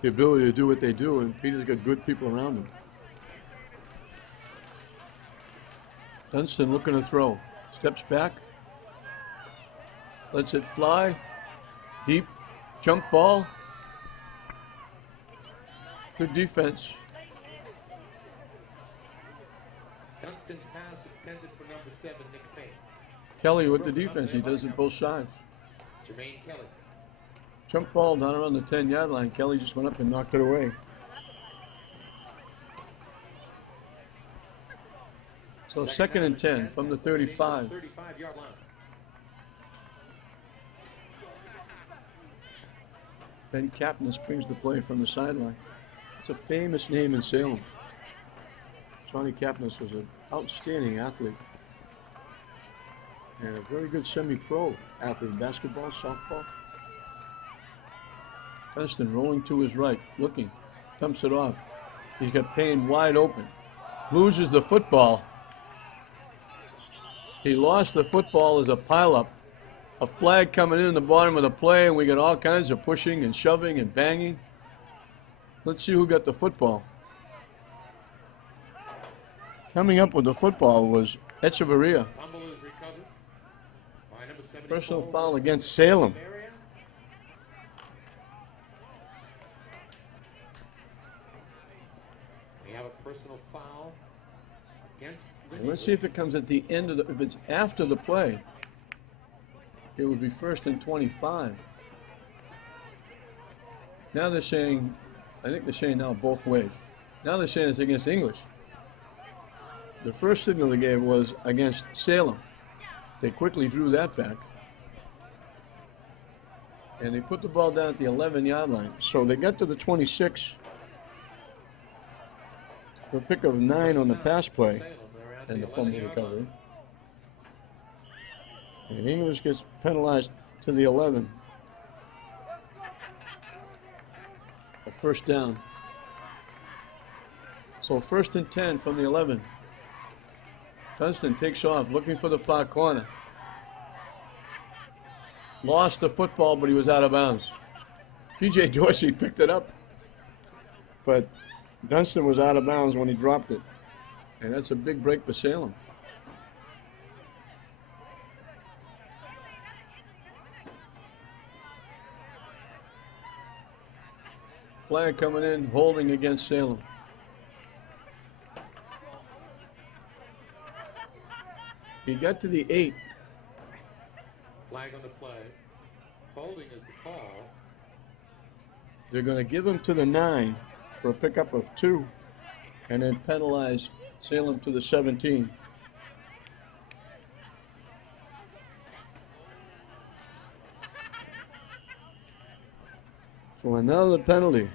the ability to do what they do, and Peter's got good people around him. Dunstan looking to throw. Steps back. Lets it fly. Deep jump ball. Good defense. Dunstan's pass intended for number 7, Nick Fain. Kelly with the defense. He does it both sides. Jermaine Kelly. Jump ball down around the 10-yard line. Kelly just went up and knocked it away. So second and 10 from the 35. 35-yard line. Ben Kapnis brings the play from the sideline. It's a famous name in Salem. Johnny Kapnis was an outstanding athlete and a very good semi-pro athlete, basketball, softball. Dunstan rolling to his right, looking, dumps it off. He's got Payne wide open. Loses the football. He lost the football as a pileup. A flag coming in the bottom of the play, and we got all kinds of pushing and shoving and banging. Let's see who got the football. Coming up with the football was Echeverria. Fumble is recovered by number 74. Personal foul against Salem. We have a personal foul against Lynn Let's see if it comes at the end of the, if it's after the play, it would be 1st and 25. Now they're saying, I think they're saying now both ways. Now they're saying it's against English. The first signal they gave was against Salem. They quickly drew that back. And they put the ball down at the 11-yard line. So they got to the 26 for a pick of 9 on the pass play and the fumble recovery. And English gets penalized to the 11. A first down. So 1st and 10 from the 11. Dunstan takes off, looking for the far corner. Lost the football, but he was out of bounds. P.J. Dorsey picked it up, but Dunstan was out of bounds when he dropped it. And that's a big break for Salem. Flag coming in, holding against Salem. He got to the 8. Flag on the play. Holding is the call. They're going to give him to the 9 for a pickup of 2 and then penalize Salem to the 17. So another penalty.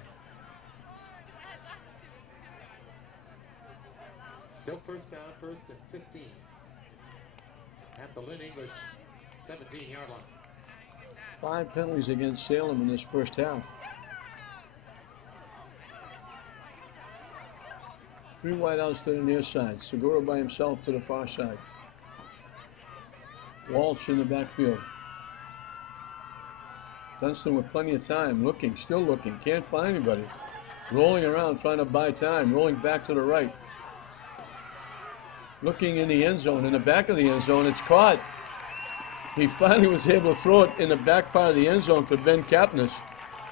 Still first down, 1st and 15. At the Lynn English 17-yard line. 5 penalties against Salem in this first half. 3 wideouts to the near side. Segura by himself to the far side. Walsh in the backfield. Dunstan with plenty of time, looking, still looking, can't find anybody. Rolling around, trying to buy time, rolling back to the right. Looking in the end zone, in the back of the end zone, it's caught. He finally was able to throw it in the back part of the end zone to Ben Kapnis.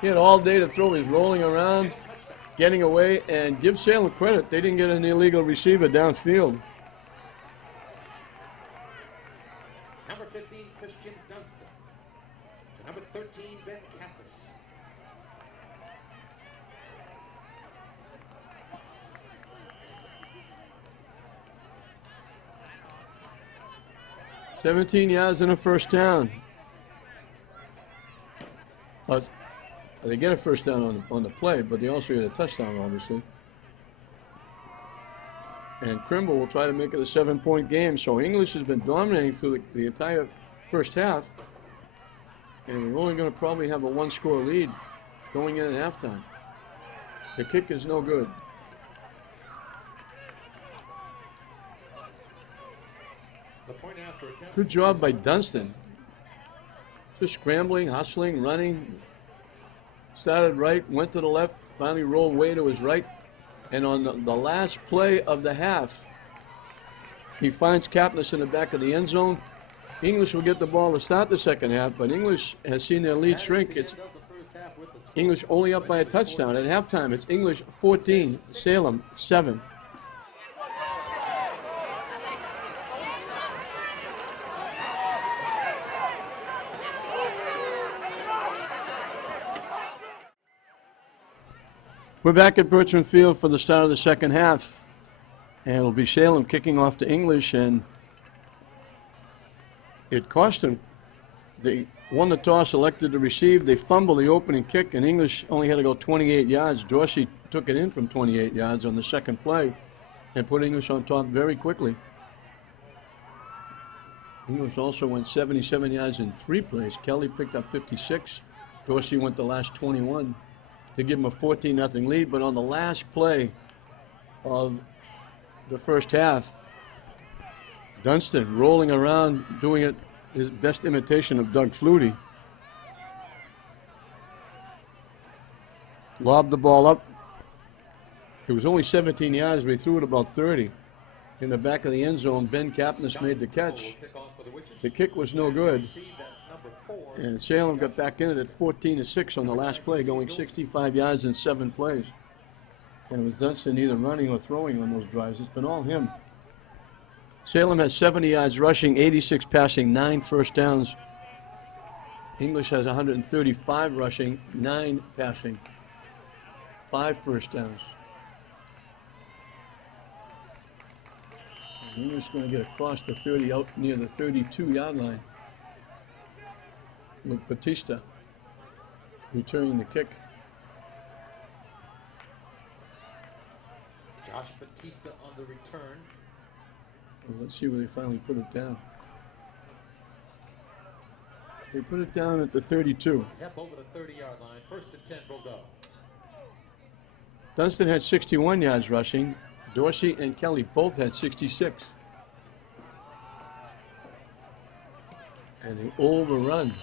He had all day to throw. He's rolling around, getting away, and give Salem credit. They didn't get an illegal receiver downfield. Number 15, Christian Dunstan. Number 13, Ben Kapnis. $17 yards and a first down. They get a first down on the play, but they also get a touchdown, obviously. And Crimble will try to make it a 7-point game. So English has been dominating through the entire first half. And we're only going to probably have a 1-score lead going in at halftime. The kick is no good. The point after attempt. Good job by Dunstan. just scrambling, hustling, running. Started right, went to the left, finally rolled way to his right. And on the last play of the half, he finds Kapnis in the back of the end zone. English will get the ball to start the second half, but English has seen their lead shrink. It's English only up by a touchdown. At halftime, it's English 14, Salem 7. We're back at Birchman Field for the start of the second half. And it'll be Salem kicking off to English, and it cost them. They won the toss, elected to receive. They fumbled the opening kick, and English only had to go 28 yards. Dorsey took it in from 28 yards on the second play and put English on top very quickly. English also went 77 yards in 3 plays. Kelly picked up 56. Dorsey went the last 21 to give him a 14-0 lead. But on the last play of the first half, Dunstan rolling around, doing it his best imitation of Doug Flutie. Lobbed the ball up. It was only 17 yards, but he threw it about 30. In the back of the end zone, Ben Kapnis made the catch. The kick was no good. And Salem got back in it at 14-6 on the last play, going 65 yards in 7 plays. And it was Dunstan either running or throwing on those drives. It's been all him. Salem has 70 yards rushing, 86 passing, 9 first downs. English has 135 rushing, 9 passing, 5 first downs. And English is going to get across the 30 out near the 32-yard line with Batista returning the kick. Josh Batista on the return. Well, let's see where they finally put it down. They put it down at the 32. He's up over the 30-yard line. First and 10 Bulldogs. Dunstan had 61 yards rushing. Dorsey and Kelly both had 66. And they overrun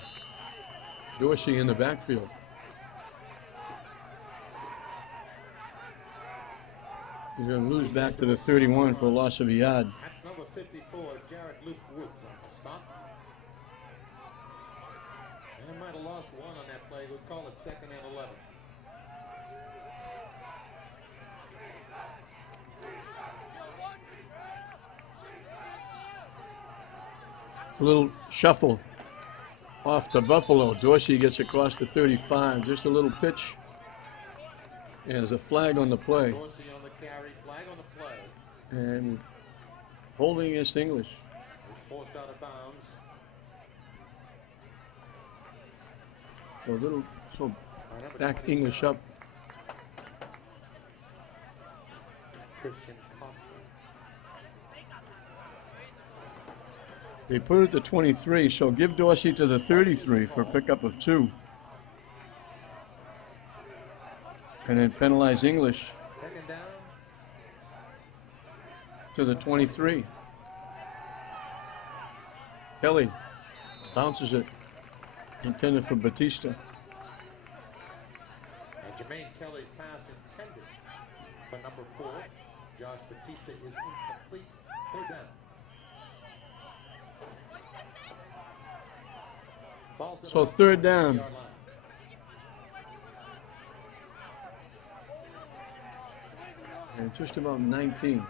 Dorsey in the backfield. He's going to lose back to the 31 for a loss of a yard. That's number 54, Jared Luke Woods on the stop. And they might have lost 1 on that play. We'll call it 2nd and 11. A little shuffle off to Buffalo. Dorsey gets across the 35. Just a little pitch. And there's a flag on the play. Dorsey on the carry, flag on the play. And holding against English. He's forced out of bounds. So back English up. Christian Costa. They put it to 23, so give Dorsey to the 33 for a pickup of 2. And then penalize English Second down. to the 23. Kelly bounces it, intended for Batista. And Jermaine Kelly's pass intended for number 4. Josh Batista is incomplete. 3rd down. So 3rd down. And just about 19.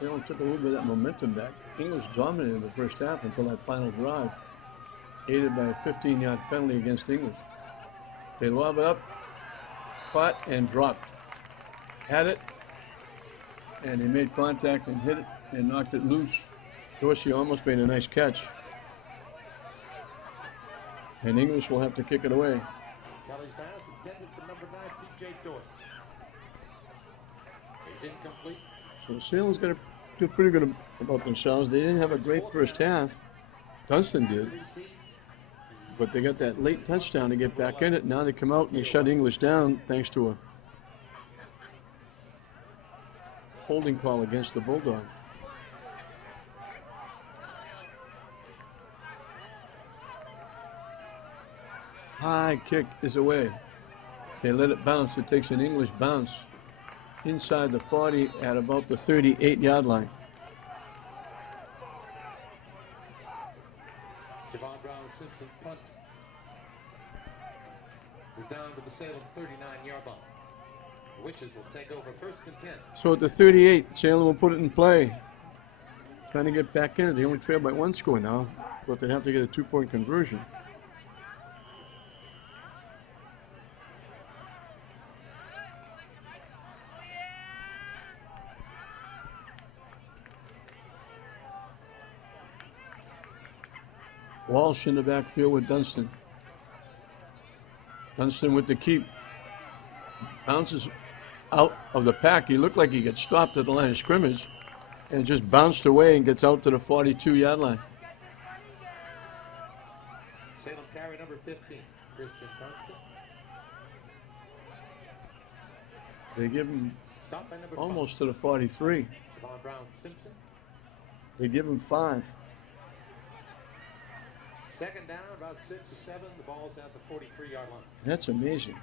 Salem took a little bit of that momentum back. English dominated the first half until that final drive, aided by a 15-yard penalty against English. They lob it up, caught and dropped. Had it, and they made contact and hit it and knocked it loose. Dorsey almost made a nice catch. And English will have to kick it away. Kelly's pass intended for number 9, P.J. Dorsey. He's incomplete. So Salem's got to feel pretty good about themselves. They didn't have a great first half. Dunstan did. But they got that late touchdown to get back in it. Now they come out and they shut English down thanks to a holding call against the Bulldogs. High kick is away. They let it bounce. It takes an English bounce inside the 40 at about the 38-yard line. Javon Brown Simpson punt is down to the Salem 39-yard line. The Witches will take over 1st and 10. So at the 38, Salem will put it in play. Trying to get back in it. They only trail by 1 score now, but they have to get a 2-point conversion. Walsh in the backfield with Dunston. Dunston with the keep. Bounces out of the pack. He looked like he got stopped at the line of scrimmage and just bounced away and gets out to the 42-yard line. Salem carry number 15, Christian Dunston. They give him Stop by number almost to the 43. Javon Brown Simpson. They give him 5. 2nd down, about 6 or 7. The ball's at the 43-yard line. That's amazing.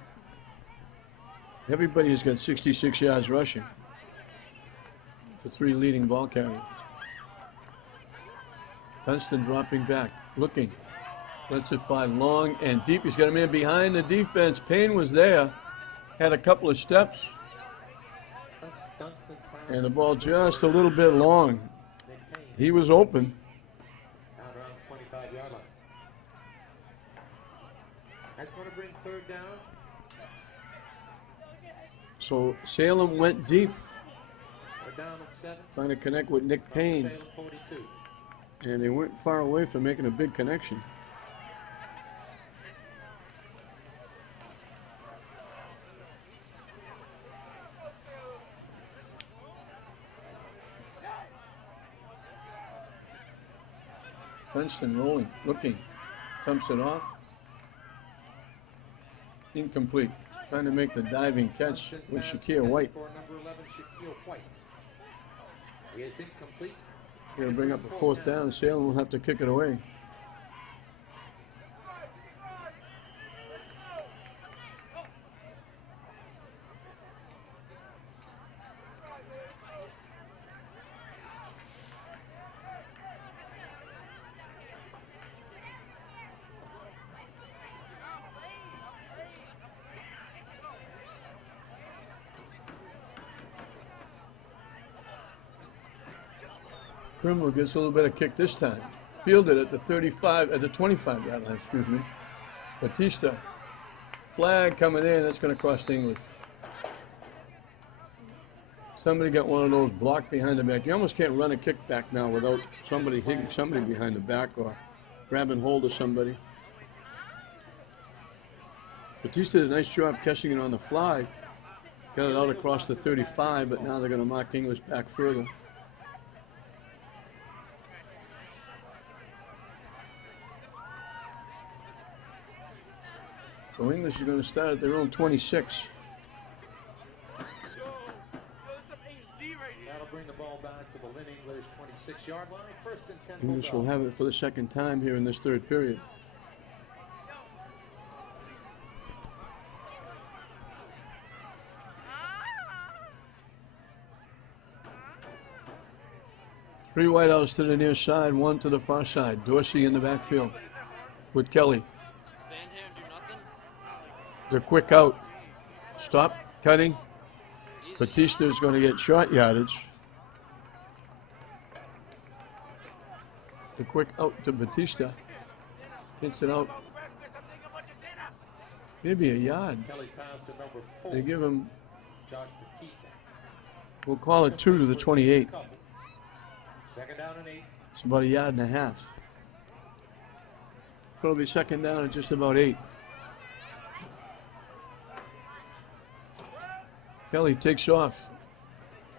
Everybody has got 66 yards rushing. The 3 leading ball carriers. Dunston dropping back, looking. Lets it fly long and deep. He's got a man behind the defense. Payne was there, had a couple of steps, and the ball just a little bit long. He was open. Down around the 25-yard line. That's going to bring 3rd down. So Salem went deep, We're down at 7. trying to connect with Nick Payne, Salem 42. and they weren't far away from making a big connection. Dunston rolling, looking, dumps it off. Incomplete. Trying to make the diving catch with Shakir White. For number 11, Shakir White. He is incomplete. He'll bring up a 4th down. Salem will have to kick it away. Grimwood gets a little bit of kick this time. Fielded at the 35, at the 25-yard line, excuse me. Batista. Flag coming in, that's going to cost English. Somebody got one of those blocked behind the back. You almost can't run a kick back now without somebody hitting somebody behind the back or grabbing hold of somebody. Batista did a nice job catching it on the fly. Got it out across the 35, but now they're going to mark English back further. So English is going to start at their own 26. That'll bring the ball back to the Lynn English 26-yard line. 1st and 10. English will have it for the 2nd time here in this 3rd period. Three wideouts to the near side, 1 to the far side. Dorsey in the backfield with Kelly. Stand here and do nothing? The quick out. Stop, cutting. Batista is going to get short yardage. The quick out to Batista. Hits it out. Maybe a yard. Kelly passed to number 4. They give him, Josh Batista. we'll call it 2 to the 28. 2nd down and 8. It's about a yard and a half. Probably 2nd down at just about 8. Kelly takes off,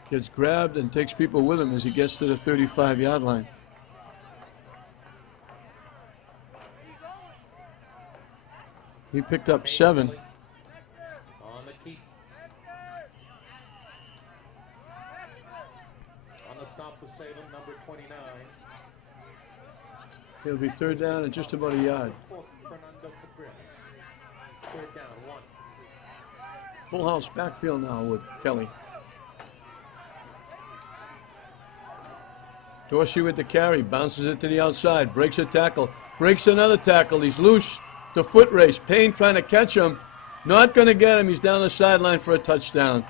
gets grabbed and takes people with him as he gets to the 35-yard line. He picked up 7. On the keep. On the stop for Salem, number 29. He'll be 3rd down at just about a yard. Fernando Cabrera. Third down, 1. Full house backfield now with Kelly. Dorsey with the carry, bounces it to the outside, breaks a tackle, breaks another tackle. He's loose. The foot race. Payne trying to catch him. Not going to get him. He's down the sideline for a touchdown.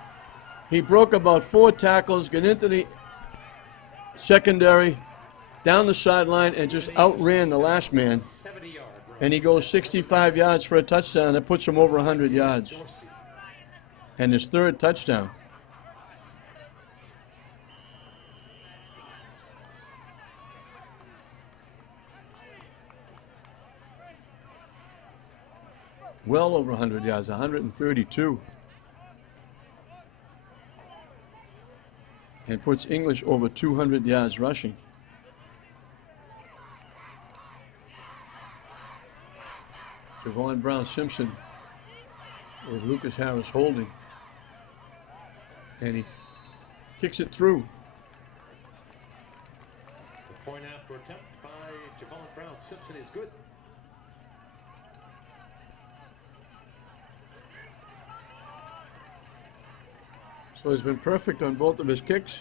He broke about 4 tackles, got into the secondary, down the sideline, and just outran the last man. 70-yard run. And he goes 65 yards for a touchdown. That puts him over 100 yards. Dorsey. And his 3rd touchdown. Well over 100 yards, 132. And puts English over 200 yards rushing. Javon Brown-Simpson with Lucas Harris holding. And he kicks it through. The point after attempt by Javon Brown-Simpson is good. So he's been perfect on both of his kicks.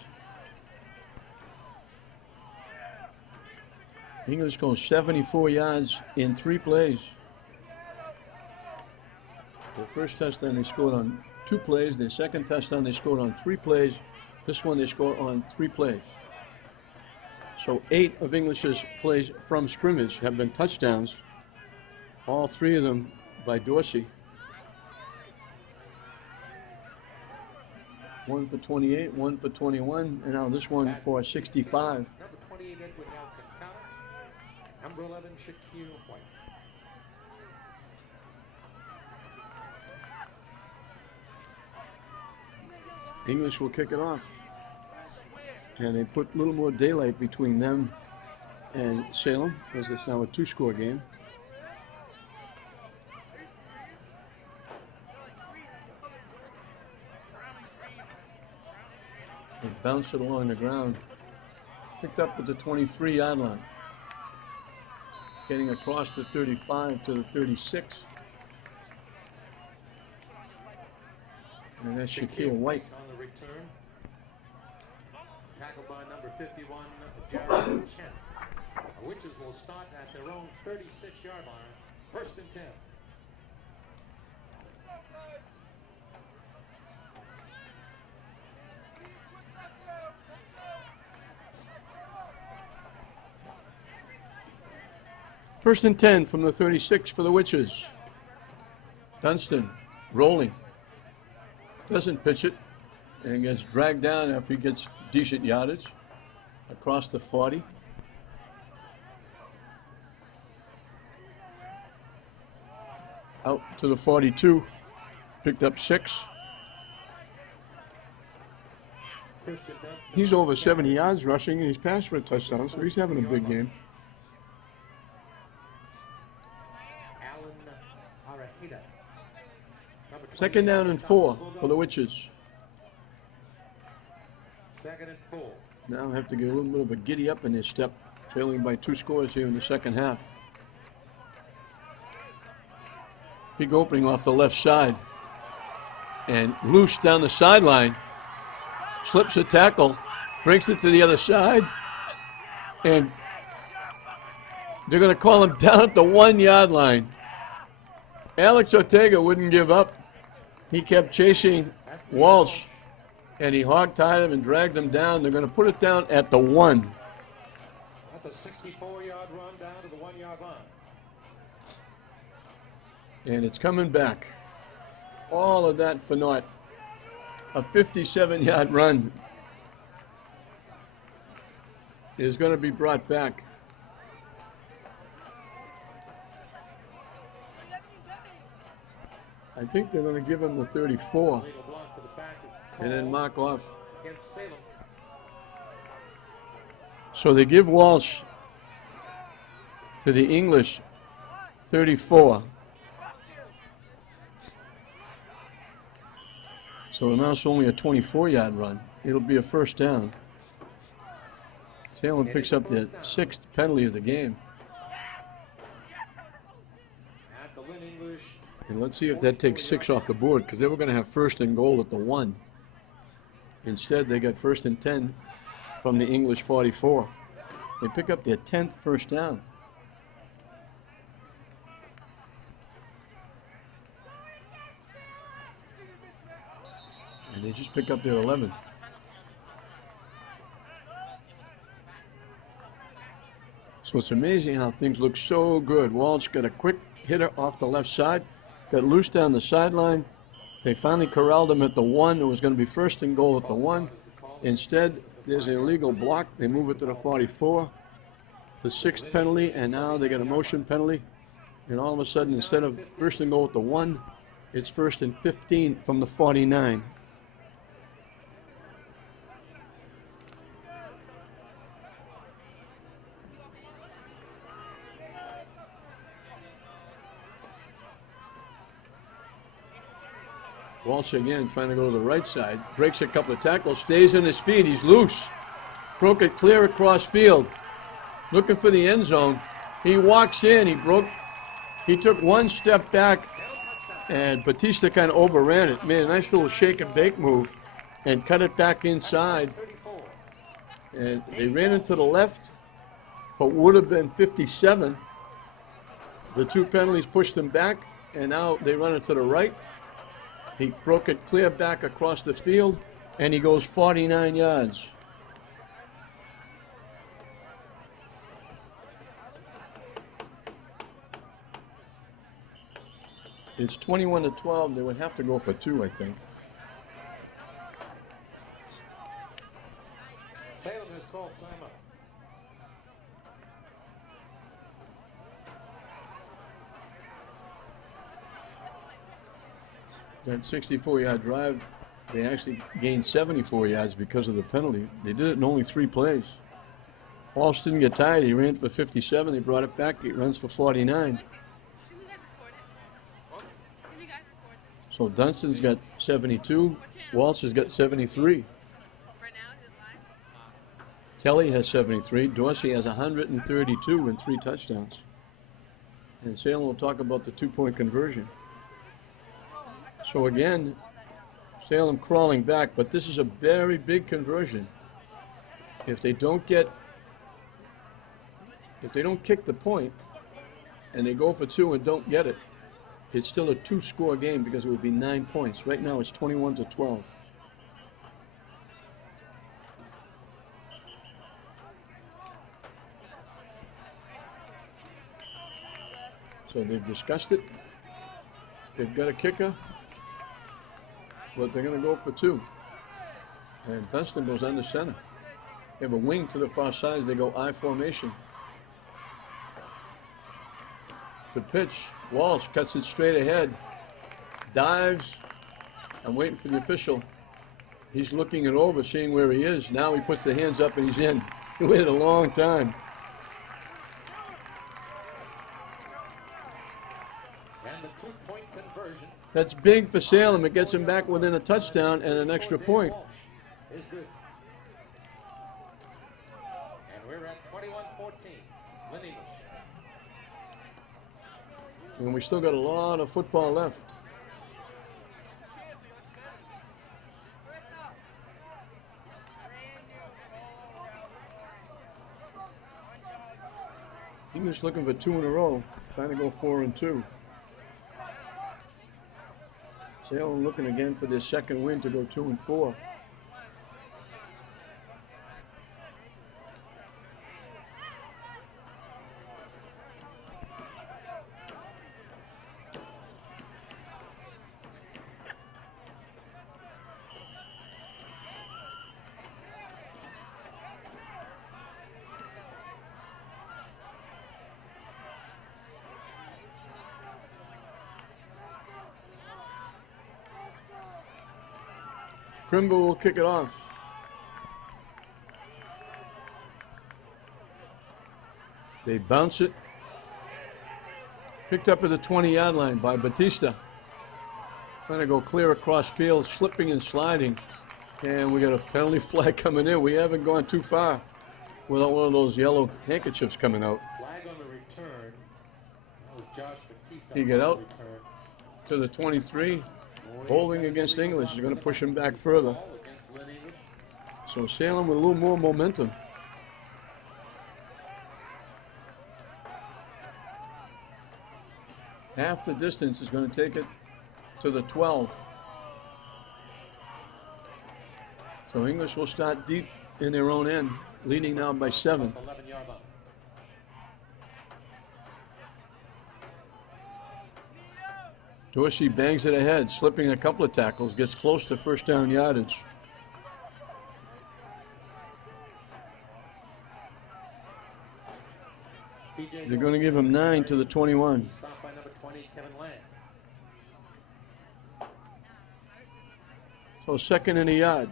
English goes 74 yards in 3 plays. The first touchdown they scored on 2 plays. The second touchdown they scored on 3 plays. This one they scored on 3 plays. So 8 of English's plays from scrimmage have been touchdowns. All 3 of them by Dorsey. 1 for 28, 1 for 21, and now this one for 65. Number 28, Edwin Alcantara. Number 11, Shaquille White. English will kick it off. And they put a little more daylight between them and Salem, because it's now a 2-score game. They bounce it along the ground. Picked up at the 23-yard line. Getting across the 35 to the 36. And that's Shaquille White. On the return. Tackled by number 51, Jared Chen. The Witches will start at their own 36-yard line. 1st and 10. First and 10 from the 36 for the Witches. Dunston rolling. Doesn't pitch it and gets dragged down after he gets decent yardage across the 40. Out to the 42. Picked up 6. He's over 70 yards rushing and he's passed for a touchdown, so he's having a big game. Second down and 4 for the Witches. 2nd and 4. Now have to get a little bit of a giddy up in their step, trailing by 2 scores here in the second half. Big opening off the left side. And loose down the sideline. Slips a tackle, brings it to the other side. And they're going to call him down at the 1-yard line. Alex Ortega wouldn't give up. He kept chasing Walsh, and he hog-tied him and dragged him down. They're going to put it down at the 1. That's a 64-yard run down to the 1-yard line. And it's coming back. All of that for naught. A 57-yard run is going to be brought back. I think they're going to give him the 34 and then mark off. So they give Walsh to the English 34. So now it's only a 24-yard run. It'll be a first down. Salem picks up the 6th penalty of the game. At the Lynn English And let's see if that takes 6 off the board, because they were going to have first and goal at the 1. Instead, they got first and 10 from the English 44. They pick up their 10th first down. And they just pick up their 11th. So it's amazing how things look so good. Walsh got a quick hitter off the left side, got loose down the sideline. They finally corralled him at the 1. It was going to be first and goal at the 1. Instead, there's an illegal block. They move it to the 44. The 6th penalty, and now they got a motion penalty. And all of a sudden, instead of first and goal at the 1, it's first and 15 from the 49. Walsh again trying to go to the right side. Breaks a couple of tackles. Stays on his feet. He's loose. Broke it clear across field. Looking for the end zone. He walks in. He took one step back. And Batista kind of overran it. Made a nice little shake and bake move. And cut it back inside. And they ran into the left. But would have been 57. The 2 penalties pushed them back. And now they run it to the right. He broke it clear back across the field, and he goes 49 yards. It's 21-12. They would have to go for 2, I think. Salem has called timeout. That 64-yard drive, they actually gained 74 yards because of the penalty. They did it in only 3 plays. Walsh didn't get tired. He ran for 57. They brought it back. He runs for 49. So Dunstan's got 72. Walsh has got 73. Kelly has 73. Dorsey has 132 and 3 touchdowns. And Salem will talk about the 2-point conversion. So again, Salem crawling back, but this is a very big conversion. If they don't kick the point, and they go for 2 and don't get it, it's still a 2-score game because it would be 9 points. Right now it's 21-12. So they've discussed it. They've got a kicker. But they're going to go for 2. And Dunstan goes under center. They have a wing to the far side. They go I formation. The pitch. Walsh cuts it straight ahead. Dives. I'm waiting for the official. He's looking it over, seeing where he is. Now he puts the hands up and he's in. He waited a long time. And the 2-point conversion. That's big for Salem. It gets him back within a touchdown and an extra point. Is good. And we're at 21-14. Lynn English. And we still got a lot of football left. English looking for 2 in a row, trying to go 4-2. Salem looking again for their second win to go 2-4. Crimble will kick it off. They bounce it. Picked up at the 20-yard line by Batista. Trying to go clear across field, slipping and sliding. And we got a penalty flag coming in. We haven't gone too far without one of those yellow handkerchiefs coming out. Flag on the return. That was Josh Batista. He get out. to the 23. Holding against English is going to push him back further. Against Lynn English. So Salem with a little more momentum. Half the distance is going to take it to the 12. So English will start deep in their own end, leading now by 7. 11-yard line. Dorsey bangs it ahead, slipping a couple of tackles, gets close to first down yardage. They're going to give him 9 to the 21. Stopped by number 20, Kevin Lang. So 2nd and a yard.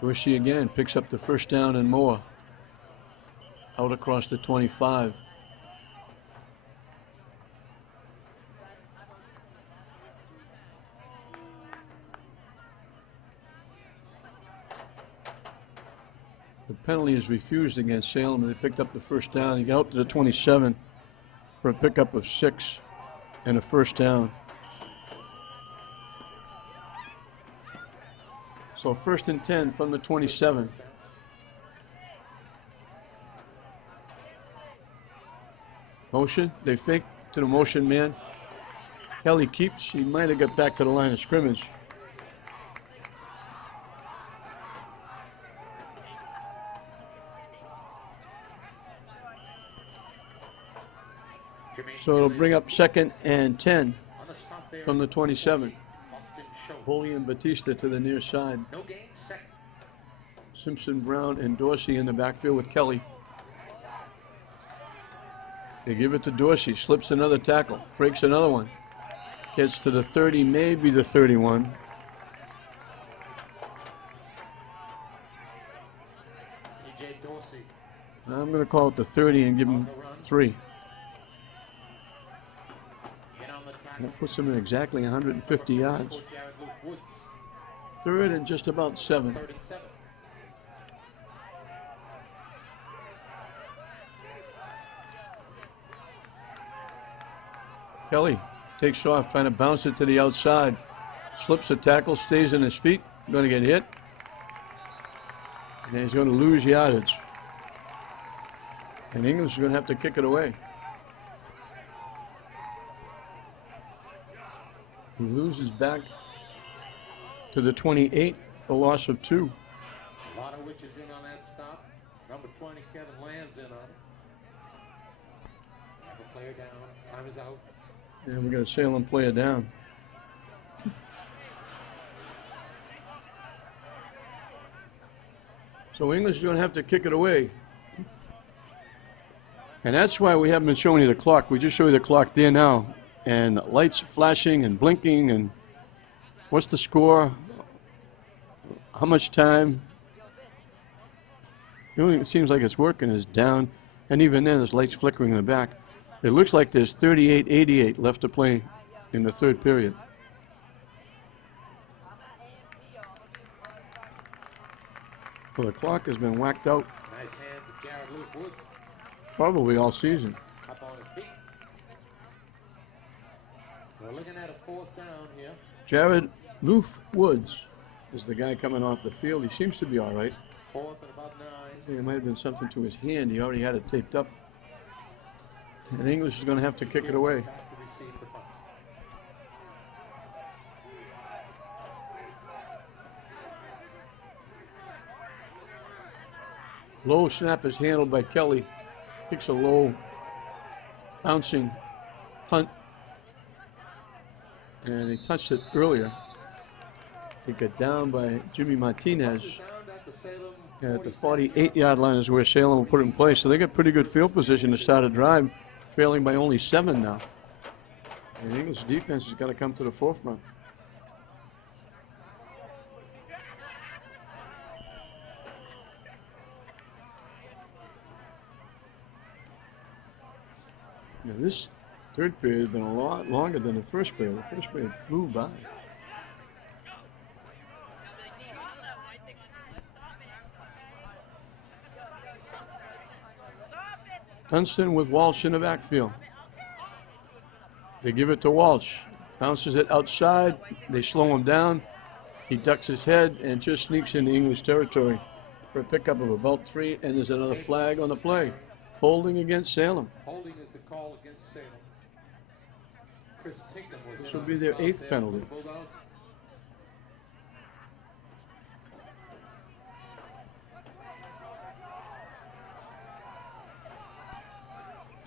Dorsey again picks up the first down and more. Out across the 25. The penalty is refused against Salem, and they picked up the first down. They got out to the 27 for a pickup of 6 and a first down. So 1st and 10 from the 27. Motion, they fake to the motion man. Kelly keeps, he might have got back to the line of scrimmage. So it'll bring up 2nd and 10 from the 27. Holy and Batista to the near side. Simpson, Brown, and Dorsey in the backfield with Kelly. They give it to Dorsey, slips another tackle, breaks another one. Gets to the 30, maybe the 31. I'm going to call it the 30 and give him 3. That puts him in exactly 150 yards. 3rd and just about 7. Kelly takes off, trying to bounce it to the outside. Slips a tackle, stays in his feet. Going to get hit. And he's going to lose yardage. And English is going to have to kick it away. He loses back to the 28 for loss of 2. A lot of which is in on that stop. Number 20, Kevin Land's in on it. Have a player down. Time is out. And we got a Salem player down. So English is going to have to kick it away. And that's why we haven't been showing you the clock. We just show you the clock there now. And lights flashing and blinking. And what's the score? How much time? The only thing that seems like it's working is down. And even then, there's lights flickering in the back. It looks like there's 38-88 left to play in the 3rd period. Well, the clock has been whacked out. Nice hand to Jared Luke Woods. Probably all season. Up on his feet. We're looking at a 4th down here. Jared Loof Woods is the guy coming off the field. He seems to be all right. 4th and about 9. I think it might have been something to his hand. He already had it taped up. And English is going to have to kick it away. Back to receive the punt. Low snap is handled by Kelly. Kicks a low, bouncing punt. And he touched it earlier. It got down by Jimmy Martinez. And at the 48-yard line is where Salem will put it in place. So they got pretty good field position to start a drive, trailing by only 7 now. And the English defense has got to come to the forefront. Now this 3rd period has been a lot longer than the 1st period. The 1st period flew by. Dunston with Walsh in the backfield. They give it to Walsh. Bounces it outside. They slow him down. He ducks his head and just sneaks into English territory for a pickup of about 3. And there's another flag on the play. Holding against Salem. Holding is the call against Salem. Chris Tinkham was This in will on be the their stop 8th there penalty. for the Bulldogs.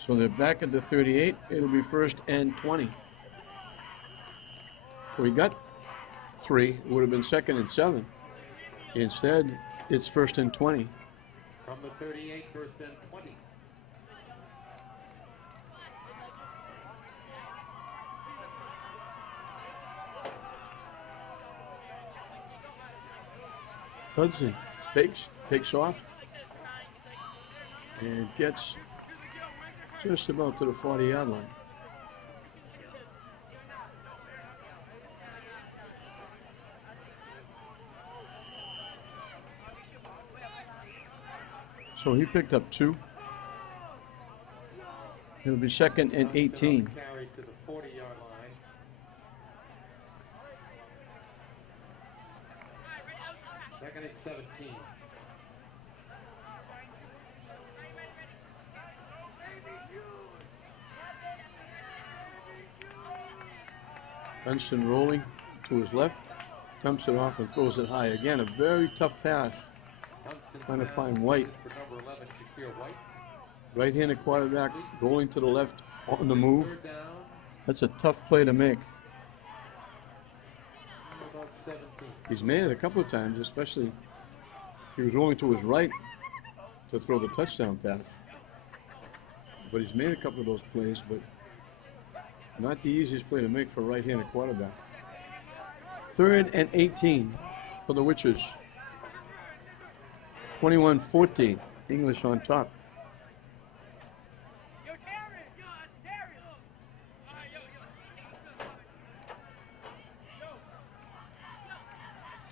So they're back at the 38. It'll be 1st and 20. So he got 3. It would have been 2nd and 7. Instead, it's 1st and 20. From the 38, 1st and 20. Hudson fakes, takes off, and gets just about to the 40-yard line. So he picked up 2. It'll be 2nd and 18. Carried to the 40-yard line. Second and 17. Dunston rolling to his left, dumps it off and throws it high. Again, a very tough pass. Dunston's Trying to pass find White. for number 11, Shakir White. Right-handed quarterback rolling to the left on the move. 3rd down, That's a tough play to make. about 17. He's made it a couple of times, especially he was rolling to his right to throw the touchdown pass. But he's made a couple of those plays, but not the easiest play to make for a right-handed quarterback. 3rd and 18 for the Witches. 21-14, English on top.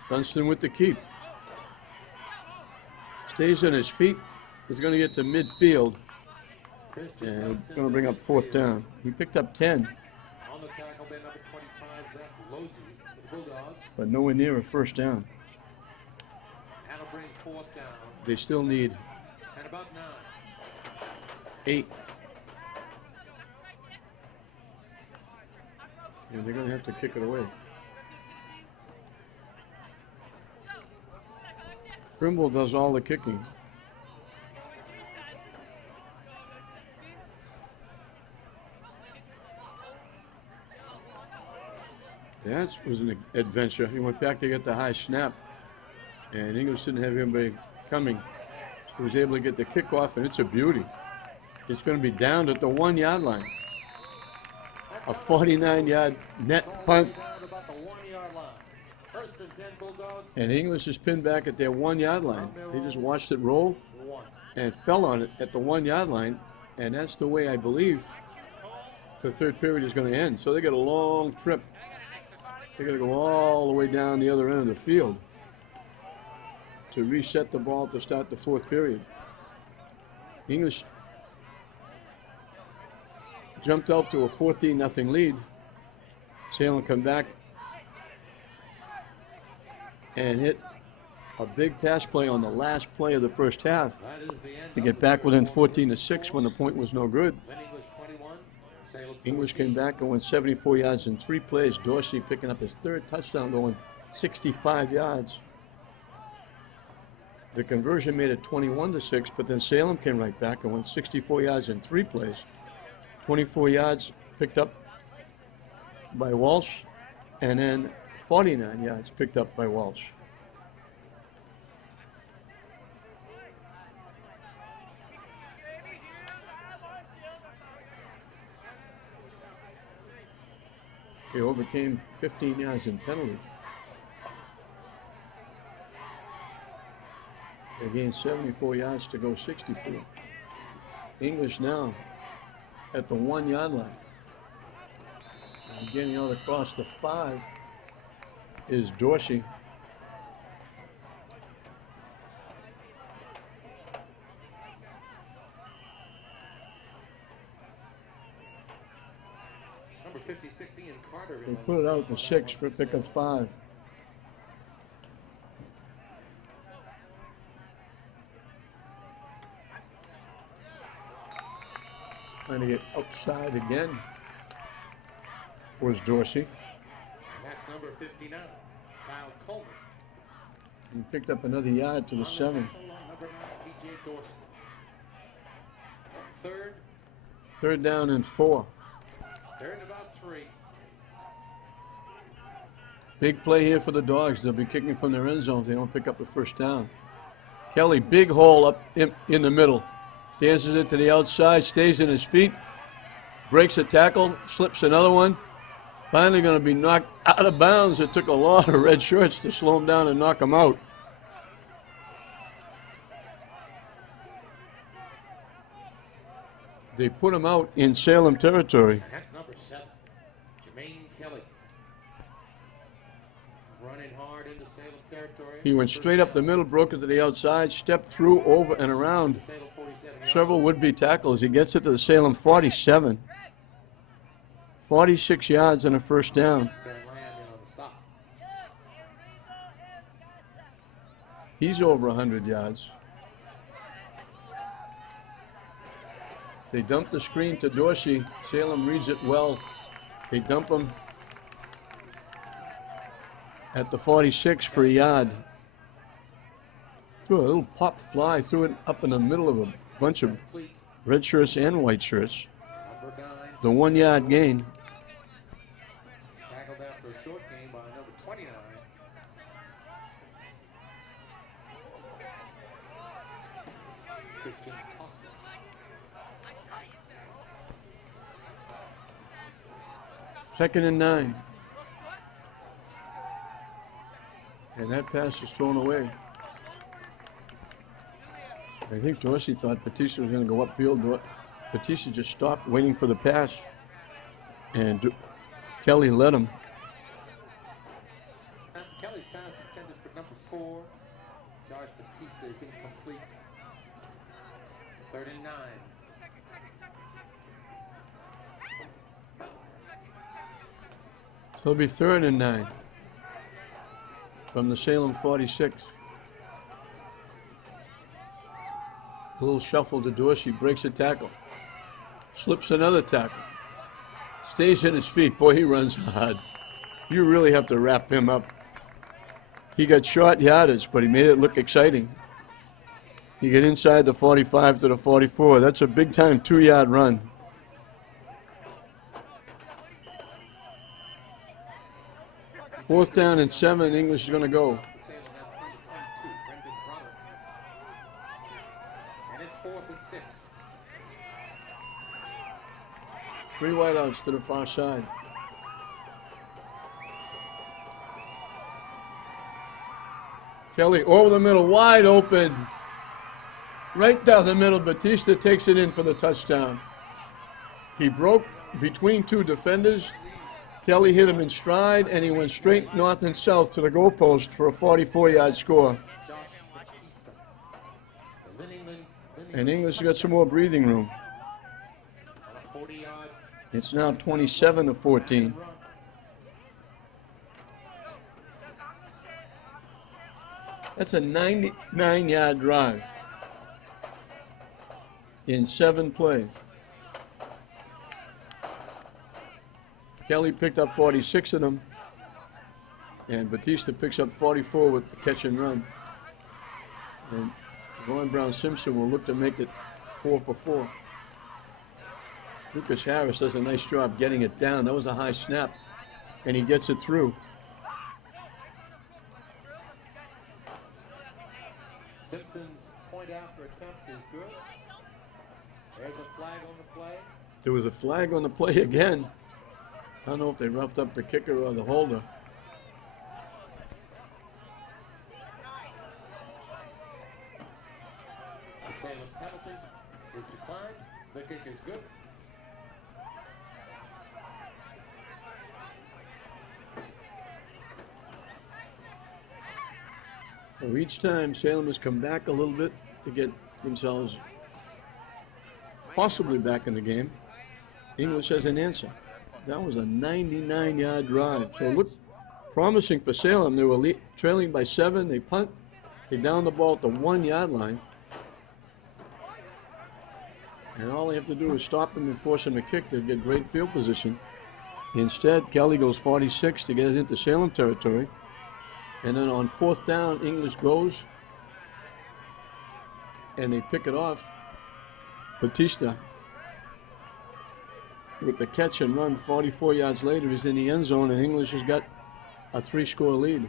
Dunston with the keep. Stays on his feet. He's going to get to midfield. Christian And Dunston going to bring to up 4th midfield. down. He picked up 10, On the tackle, then number 25, Zach Losey for the Bulldogs. but nowhere near a 1st down. That'll bring 4th down. They still need And about 9. 8. And they're going to have to kick it away. Trimble does all the kicking. That was an adventure. He went back to get the high snap, and English didn't have anybody coming. So he was able to get the kickoff, and it's a beauty. It's going to be down at the 1-yard line. A 49-yard net punt, Down about the 1-yard line. 1st and 10 Bulldogs. and English is pinned back at their 1-yard line. He just watched it roll 1. and fell on it at the 1-yard line, and that's the way I believe the 3rd period is going to end. So they got a long trip. They got to go all the way down the other end of the field to reset the ball to start the 4th period. English jumped out to a 14-0 lead. Salem come back and hit a big pass play on the last play of the 1st half That is the end to of get the back third within quarter. 14-6 when the point was no good. Lynn English 21. Salem English 14. came back and went 74 yards in 3 plays. Dorsey picking up his 3rd touchdown, going 65 yards. The conversion made it 21-6, but then Salem came right back and went 64 yards in 3 plays. 24 yards picked up by Walsh, and then 49 yards picked up by Walsh. They overcame 15 yards in penalties. They gained 74 yards to go 64. English now at the 1-yard line. And getting out across the 5 is Dorsey. Number 56, Ian Carter. They put it out to 6 for a pick of 5. Trying to get outside again was Dorsey. And that's number 59, Kyle Coleman. He picked up another yard to the 7. Number 9, T.J. Dorsey. Third. Third down and 4. They're in about 3. Big play here for the Dogs. They'll be kicking from their end zone if they don't pick up a first down. Kelly, big hole up in the middle. Dances it to the outside, stays in his feet, breaks a tackle, slips another one. Finally going to be knocked out of bounds. It took a lot of red shirts to slow him down and knock him out. They put him out in Salem territory. That's number 7, Jermaine Kelly. Running hard into Salem territory. He went straight up the middle, broke it to the outside, stepped through, over, and around several would-be tackles. He gets it to the Salem 47. 46 yards and a first down. He's over 100 yards. They dump the screen to Dorsey. Salem reads it well. They dump him at the 46 for a yard. Threw a little pop fly, threw it up in the middle of a bunch of red shirts and white shirts. The 1 yard gain. Tackled after a short gain by number 29. Christian Costa. Second and 9. And that pass is thrown away. I think Dorsey thought Batista was going to go upfield. Batista just stopped waiting for the pass. And Kelly led him. Kelly's pass intended for number 4. Josh Batista is incomplete. 3rd and 9. So it'll be 3rd and 9 from the Salem 46. A little shuffle to Dorsey, breaks a tackle. Slips another tackle. Stays in his feet. Boy, he runs hard. You really have to wrap him up. He got short yardage, but he made it look exciting. He got inside the 45 to the 44. That's a big-time 2-yard run. Fourth down and 7. English is going to go. And it's 4th and 6. 3 wideouts to the far side. Kelly over the middle, wide open. Right down the middle, Batista takes it in for the touchdown. He broke between 2 defenders. Kelly hit him in stride, and he went straight north and south to the goalpost for a 44-yard score. And English got some more breathing room. It's now 27-14. That's a 99-yard drive in 7 plays. Kelly picked up 46 of them, and Batista picks up 44 with the catch and run. And Vaughn Brown-Simpson will look to make it 4 for 4. Lucas Harris does a nice job getting it down. That was a high snap, and he gets it through. Simpson's point after attempt is good. There's a flag on the play. There was a flag on the play again. I don't know if they roughed up the kicker or the holder. The Salem penalty is declined. The kick is good. So each time Salem has come back a little bit to get themselves possibly back in the game. English has an answer. That was a 99-yard drive. So it looked promising for Salem. They were trailing by 7. They punt. They down the ball at the 1-yard line. And all they have to do is stop them and force them to kick. They'd get great field position. Instead, Kelly goes 46 to get it into Salem territory. And then on 4th down, English goes. And they pick it off. Batista, with the catch and run, 44 yards later, is in the end zone, and English has got a 3-score lead.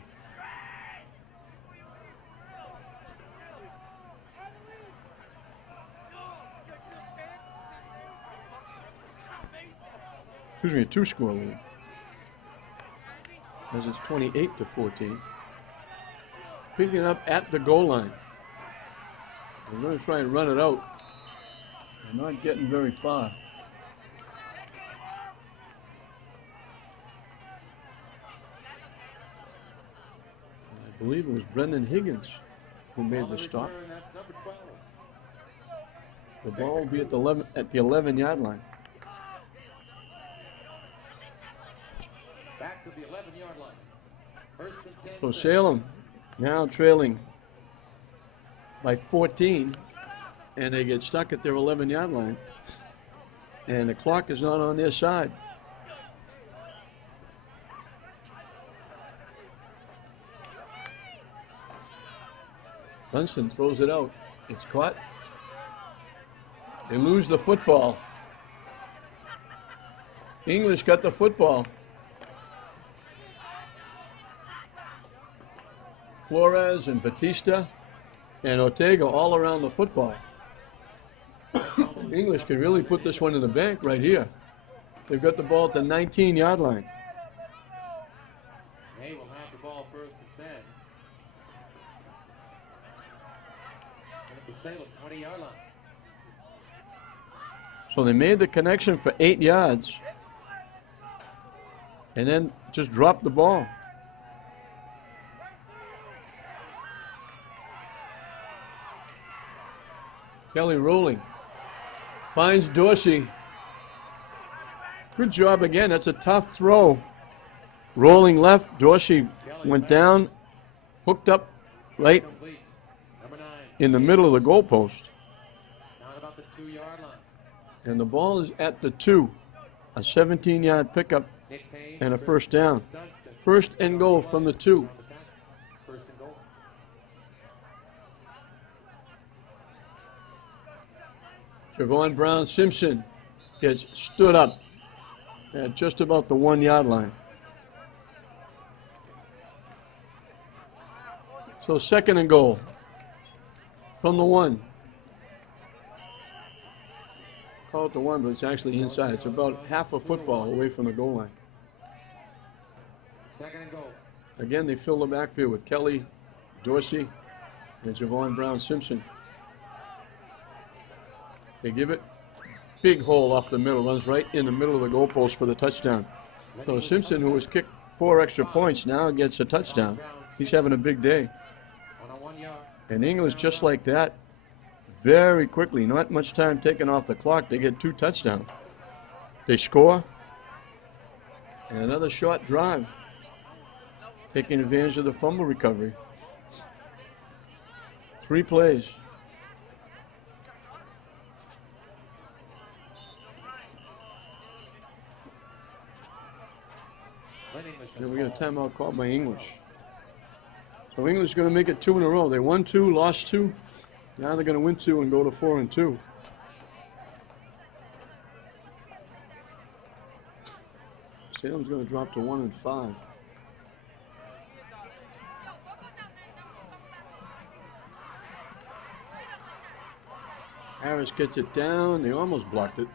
Excuse me, a 2-score lead. As it's 28-14. Picking it up at the goal line. They're going to try and run it out. They're not getting very far. I believe it was Brendan Higgins who made the stop. The ball will be at the 11-yard line. Back to the 11-yard line. First and 10. So Salem now trailing by 14, and they get stuck at their 11-yard line. And the clock is not on their side. Dunston throws it out. It's caught. They lose the football. English got the football. Flores and Batista and Ortega all around the football. English can really put this one in the bank right here. They've got the ball at the 19-yard line. They will have the ball first and 10. At the Salem 20-yard line. So they made the connection for 8 yards and then just dropped the ball. Kelly rolling. Finds Dorsey. Good job again. That's a tough throw. Rolling left. Dorsey went down, hooked up right in the middle of the goalpost. Down about the 2-yard line. And the ball is at the 2. A 17-yard pickup and a first down. First and goal from the 2. First and goal. Javon Brown Simpson gets stood up at just about the 1-yard line. So second and goal from the 1. Call it the 1, but it's actually inside. It's about half a football away from the goal line. Second and goal. Again, they fill the backfield with Kelly, Dorsey, and Javon Brown Simpson. They give it. Big hole off the middle, runs right in the middle of the goalpost for the touchdown. So Simpson, who has kicked 4 extra points, now gets a touchdown. He's having a big day. On a 1 yard. And English, just like that, very quickly, not much time taken off the clock, they get 2 touchdowns. They score. And another short drive, taking advantage of the fumble recovery. 3 plays. And we got a timeout called by English. So English is going to make it 2 in a row. They won 2, lost 2. Now they're going to win 2 and go to 4-2. Salem's going to drop to 1-5. Harris gets it down. They almost blocked it.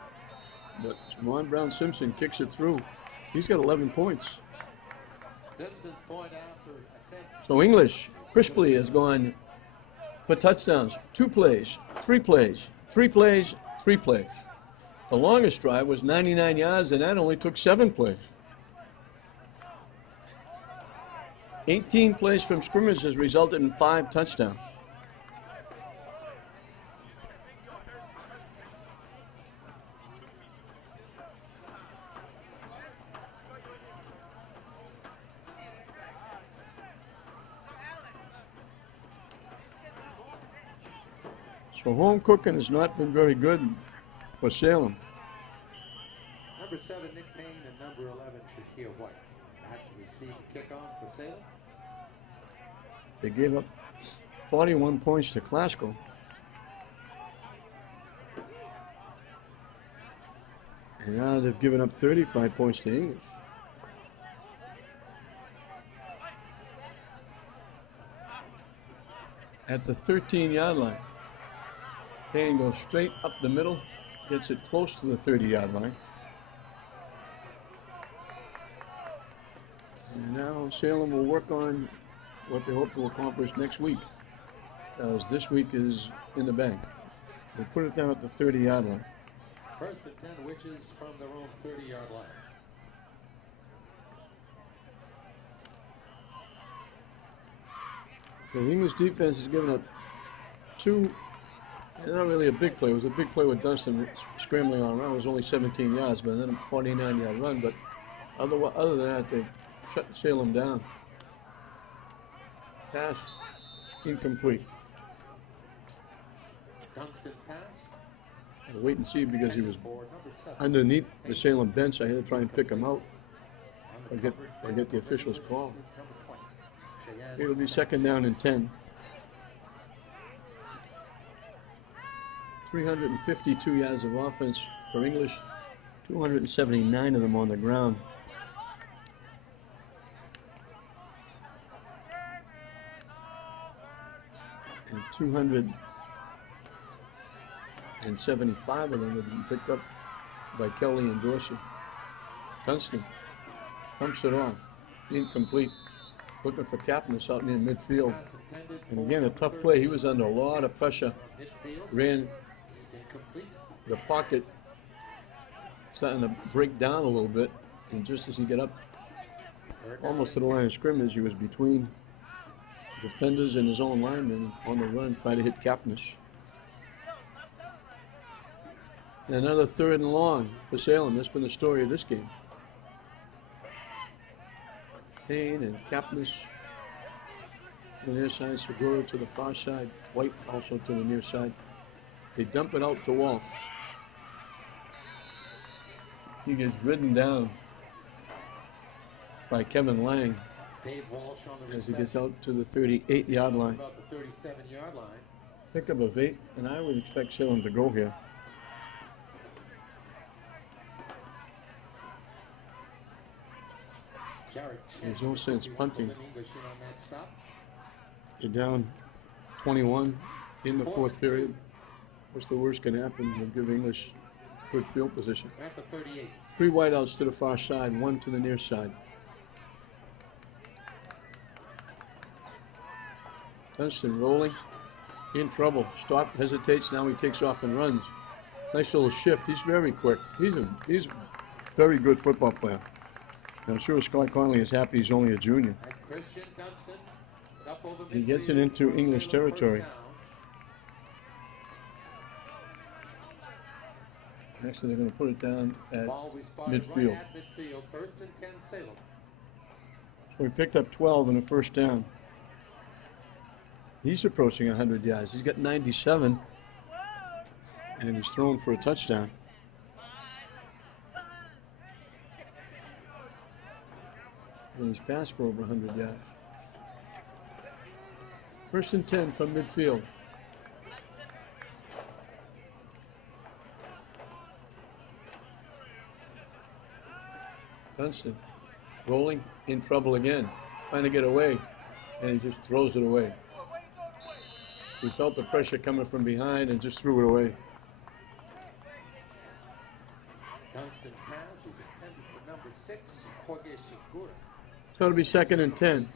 But Javon Brown Simpson kicks it through. He's got 11 points. Simpson's point after attempt. So English crisply has gone for touchdowns. 2 plays, 3 plays, 3 plays, 3 plays. The longest drive was 99 yards, and that only took 7 plays. 18 plays from scrimmage has resulted in 5 touchdowns. So home cooking has not been very good for Salem. Number 7, Nick Payne, and number 11, Shakir White. That received the kickoff for Salem. They gave up 41 points to Glasgow. And now they've given up 35 points to English. At the 13-yard line, Payne goes straight up the middle, gets it close to the 30-yard line. And now Salem will work on what they hope to accomplish next week, as this week is in the bank. They put it down at the 30-yard line. First and 10, Witches from their own 30-yard line. The English defense has given up two, not really a big play. It was a big play with Dunston scrambling on around. It was only 17 yards, but then a 49-yard run. But other than that, they shut Salem down. Pass incomplete. Dunston pass. I'll wait and see because he was underneath the Salem bench. I had to try and pick him out. Or get the official's call. It'll be second down and 10. 352 yards of offense for English, 279 of them on the ground. And 275 of them have been picked up by Kelly and Dorsey. Dunston pumps it off, incomplete. Looking for Kapnis out near midfield. And again, a tough play. He was under a lot of pressure. Ran the pocket, starting to break down a little bit. And just as he got up almost to the line of scrimmage, he was between defenders and his own linemen on the run, trying to hit Kapnis. And another 3rd and long for Salem. That's been the story of this game. Payne and Kapnis to the near side, Segura to the far side, White also to the near side. They dump it out to Walsh. He gets ridden down by Kevin Lang Dave Walsh on the as he gets out to the 38-yard line. About the 37-yard line. Pickup of 8, and I would expect Salem to go here. There's no sense punting. You're down 21 in the 4th period. What's the worst can happen? They'll give English good field position. 3 wideouts to the far side, 1 to the near side. Dunston rolling, in trouble. Stop, hesitates, now he takes off and runs. Nice little shift. He's very quick. He's a very good football player. I'm sure Scott Conley is happy he's only a junior. He gets it into English territory. Actually, they're going to put it down at midfield. So we picked up 12 in the first down. He's approaching 100 yards. He's got 97, and he's thrown for a touchdown. And he's passed for over 100 yards. 1st and 10 from midfield. Dunston rolling, in trouble again, trying to get away, and he just throws it away. He felt the pressure coming from behind and just threw it away. Dunston's pass is intended for number 6, Jorge Segura. So it'll be 2nd and 10.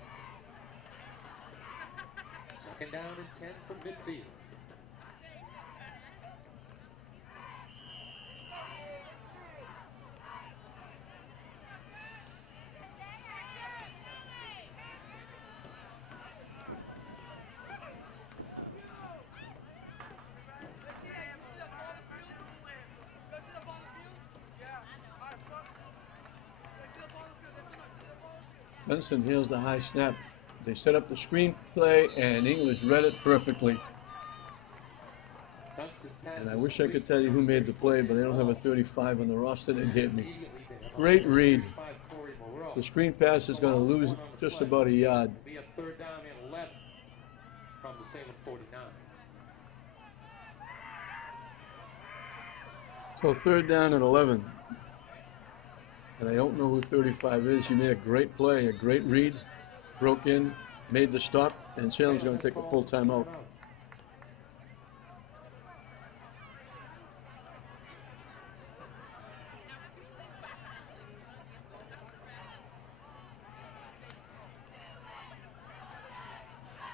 2nd down and 10 from midfield. Dunston hails the high snap. They set up the screen play, and English read it perfectly. And I wish I could tell you who made the play, but I don't have a 35 on the roster they gave me. Great read. The screen pass is going to lose just about a yard. It'll be a 3rd down and 11 from the Salem 49. So 3rd down and 11. And I don't know who 35 is. He made a great play, a great read, broke in, made the stop, and Salem's going to take a full timeout.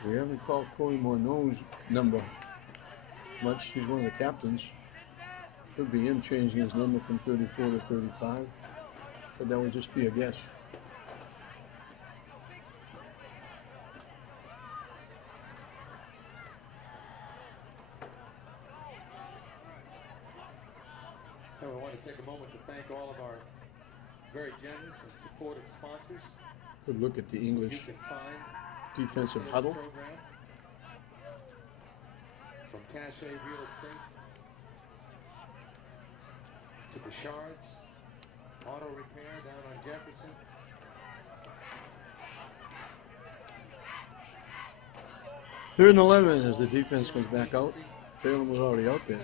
We haven't called Corey Morneau's number much. He's one of the captains. Could be him changing his number from 34 to 35, but that would just be a guess. So I want to take a moment to thank all of our very generous and supportive sponsors. Good look at the English You can find defensive this huddle. program from Cache Real Estate to Bouchard's Auto Repair down on Jefferson. Third and 11 as the defense comes back out. Salem was already out there.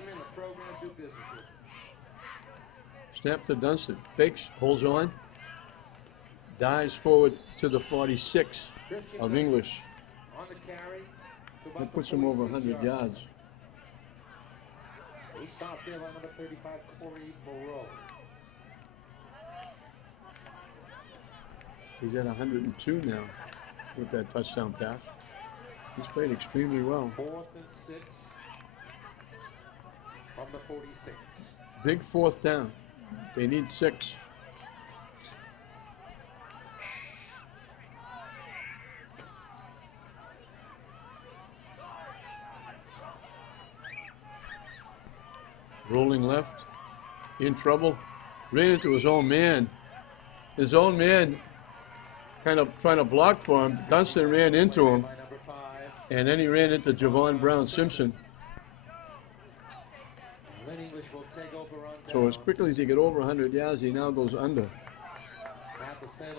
Snap to Dunston. Fakes, holds on. Dives forward to the 46 of English. On the carry. That puts him over 100 yards. He stopped there on number 35, Corey Moreau. He's at 102 now with that touchdown pass. He's played extremely well. 4th and 6 from the 46. Big 4th down. They need 6. Rolling left, in trouble, ran into his own man. His own man kind of trying to block for him. Dunston ran into him, and then he ran into Javon Brown Simpson. Lynn English will take over on So as quickly as he get over 100 yards, he now goes under. at the Salem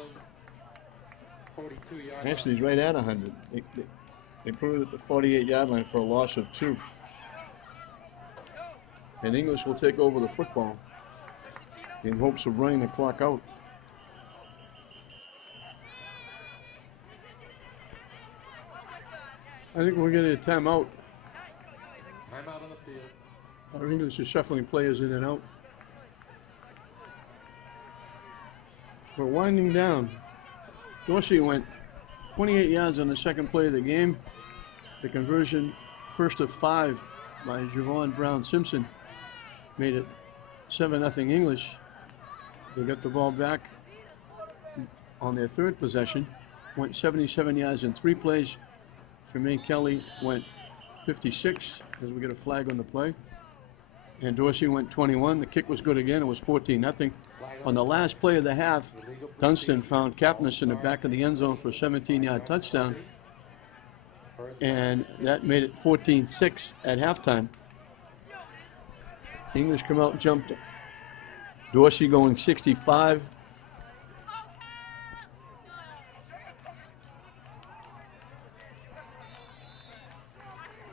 42-yard Actually, he's right at 100. They put it at the 48-yard line for a loss of 2. And English will take over the football in hopes of running the clock out. I think we're getting a timeout. Timeout on the field. Our English is shuffling players in and out. We're winding down. Dorsey went 28 yards on the second play of the game. The conversion, first of 5 by Javon Brown Simpson, made it 7-0 English. They got the ball back on their 3rd possession. Went 77 yards in 3 plays. Tremaine Kelly went 56 as we get a flag on the play. And Dorsey went 21. The kick was good again. It was 14-0. On the last play of the half, Dunston found Kapnis in the back of the end zone for a 17-yard touchdown. And that made it 14-6 at halftime. English come out and jumped. Dorsey going 65.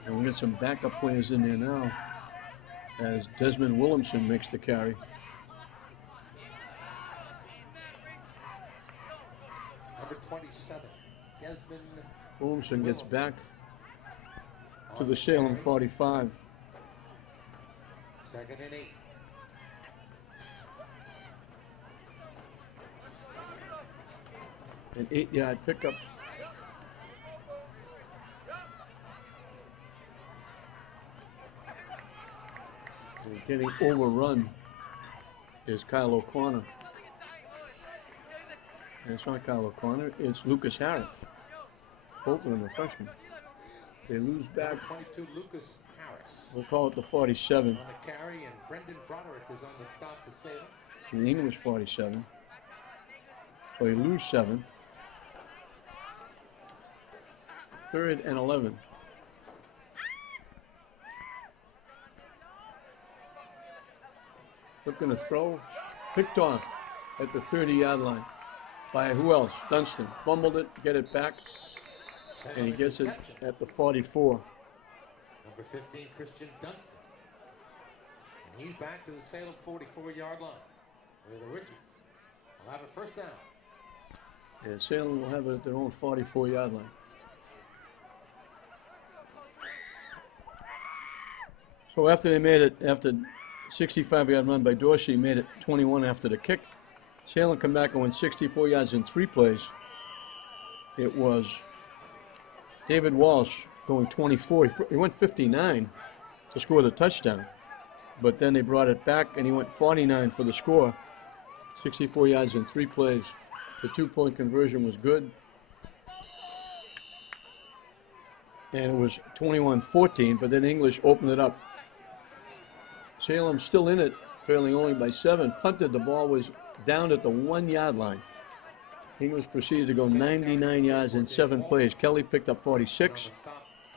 And we got some backup players in there now as Desmond Williamson makes the carry. Number 27, Desmond Williamson gets back to the Salem 45. 2nd and 8. An 8-yard pickup. And getting overrun is Kyle O'Connor. And it's not Kyle O'Connor, it's Lucas Harris. Both of them are freshmen. They lose back. Number 22, Lucas Harris. We'll call it the 47. On the carry, and Brendan Broderick is on the stop to Salem. The English 47. So you lose 7. 3rd and 11. looking to throw, picked off at the 30-yard line by who else? Dunstan. Fumbled it, get it back, and he gets it at the 44. Number 15, Christian Dunstan. And he's back to the Salem 44-yard line, where the Richards will have a first down. Yeah, Salem will have it at their own 44-yard line. So after they made it, after 65-yard run by Dorsey, made it 21 after the kick. Salem come back and went 64 yards in 3 plays. It was David Walsh going 24. He went 59 to score the touchdown. But then they brought it back, and he went 49 for the score. 64 yards in 3 plays. The 2-point conversion was good. And it was 21-14, but then English opened it up. Salem still in it, trailing only by 7. Punted, the ball was down at the 1-yard line. English proceeded to go 99 yards in 7 plays. Kelly picked up 46,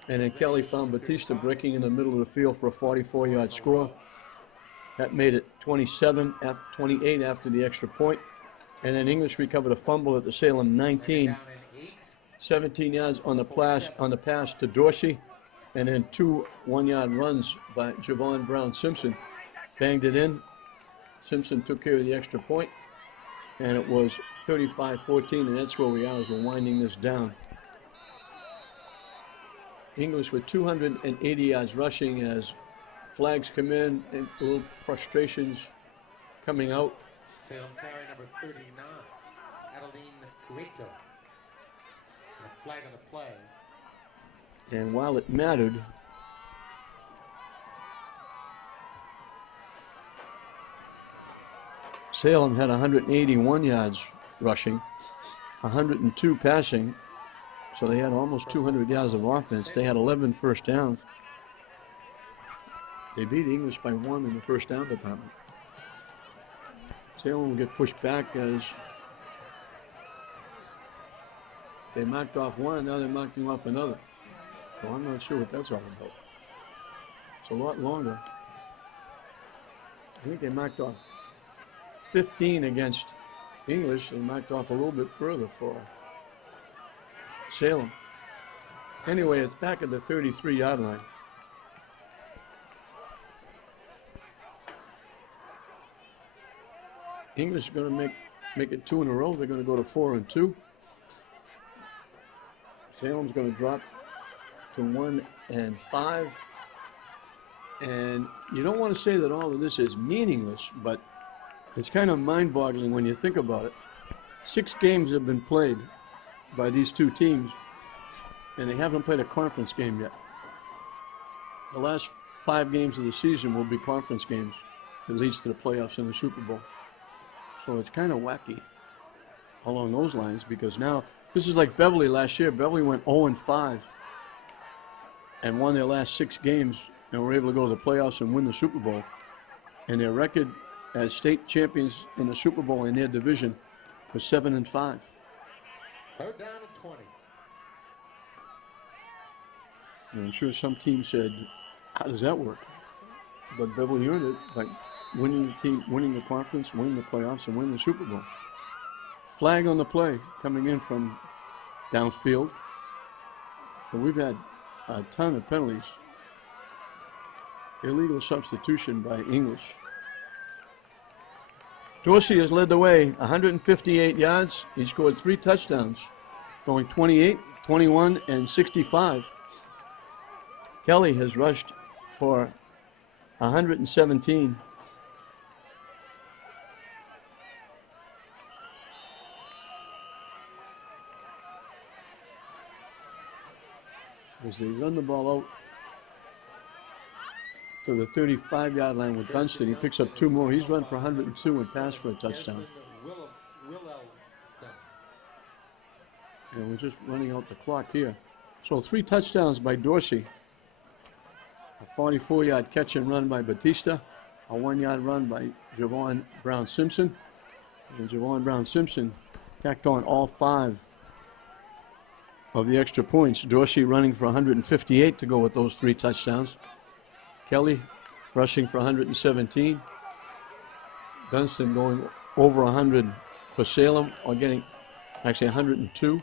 and then Kelly found Batista breaking in the middle of the field for a 44-yard score. That made it 28 after the extra point. And then English recovered a fumble at the Salem 19. 17 yards on the pass to Dorsey, and then 2 one-yard runs by Javon Brown-Simpson. Banged it in. Simpson took care of the extra point, and it was 35-14, and that's where we are as we're winding this down. English with 280 yards rushing as flags come in and little frustrations coming out. Salem carry number 39, Adeline Cueto. A flag on the play. And while it mattered, Salem had 181 yards rushing, 102 passing, so they had almost 200 yards of offense. They had 11 first downs. They beat English by 1 in the first down department. Salem will get pushed back as they marked off one, now they're marking off another. So I'm not sure what that's all about. It's a lot longer. I think they marked off 15 against English. They marked off a little bit further for Salem. Anyway, it's back at the 33-yard line. English is going to make it 2 in a row. They're going to go to 4-2. Salem's going to drop to 1-5. And you don't want to say that all of this is meaningless, but it's kind of mind-boggling when you think about it. 6 games have been played by these 2 teams, and they haven't played a conference game yet. The last 5 games of the season will be conference games that leads to the playoffs and the Super Bowl. So it's kind of wacky along those lines, because now this is like Beverly last year. Beverly went 0-5 and won their last 6 games and were able to go to the playoffs and win the Super Bowl. And their record as state champions in the Super Bowl in their division was 7-5. 3rd down and 20. And I'm sure some team said, how does that work? But Beverly earned it by winning the conference, winning the playoffs, and winning the Super Bowl. Flag on the play coming in from downfield. So we've had a ton of penalties. Illegal substitution by English. Dorsey has led the way, 158 yards. He scored 3 touchdowns, going 28, 21, and 65. Kelly has rushed for 117. As they run the ball out to the 35-yard line with Dunstan, he picks up 2 more. He's run for 102 and passed for a touchdown. And we're just running out the clock here. So 3 touchdowns by Dorsey. A 44-yard catch and run by Batista. A 1-yard run by Javon Brown-Simpson. And Javon Brown-Simpson tacked on all 5 of the extra points. Dorsey running for 158 to go with those 3 touchdowns. Kelly rushing for 117. Dunstan going over 100 for Salem, or getting actually 102.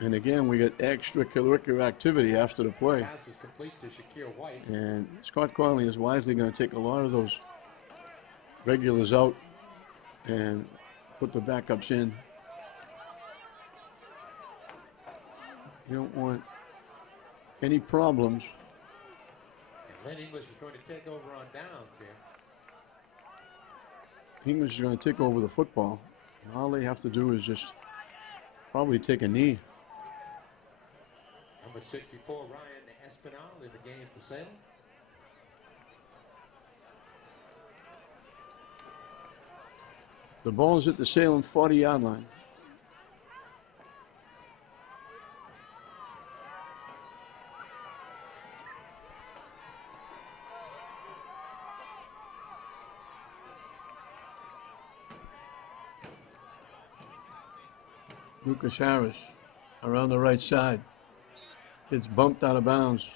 And again, we get extracurricular activity after the play. Pass is complete to Shakir White. And Scott Conley is wisely going to take a lot of those regulars out and put the backups in. You don't want any problems. And Lynn English is going to take over on downs here. English is going to take over the football. And all they have to do is just probably take a knee. Number 64, Ryan Espinal in the game for Salem. The ball is at the Salem 40-yard line. Lucas Harris around the right side. Gets bumped out of bounds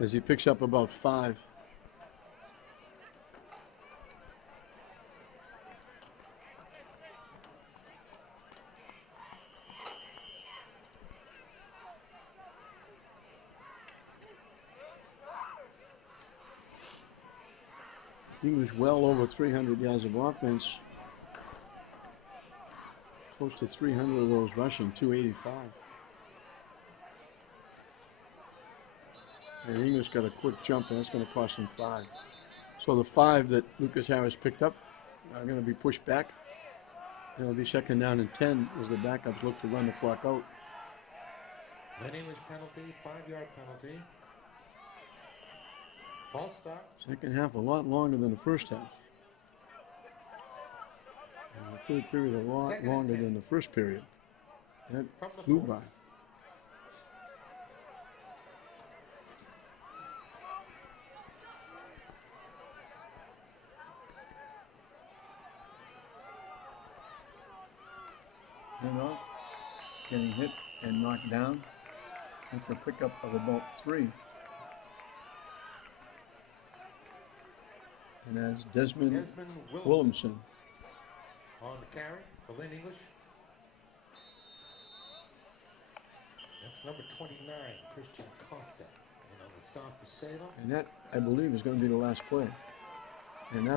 as he picks up about 5. He was well over 300 yards of offense. Close to 300 of those rushing, 285. And English got a quick jump, and that's going to cost him 5. So the 5 that Lucas Harris picked up are going to be pushed back. It'll be second down and 10 as the backups look to run the clock out. Lynn English penalty, 5-yard penalty. False start. Second half a lot longer than the first half. And the third period a lot longer than the first period. That flew by. Handoff, getting hit and knocked down. After a pickup of about 3. And that's Desmond Williamson. On the carry for Lynn English. That's number 29, Christian Costa. And on the stop for Salem. And that, I believe, is going to be the last play. And that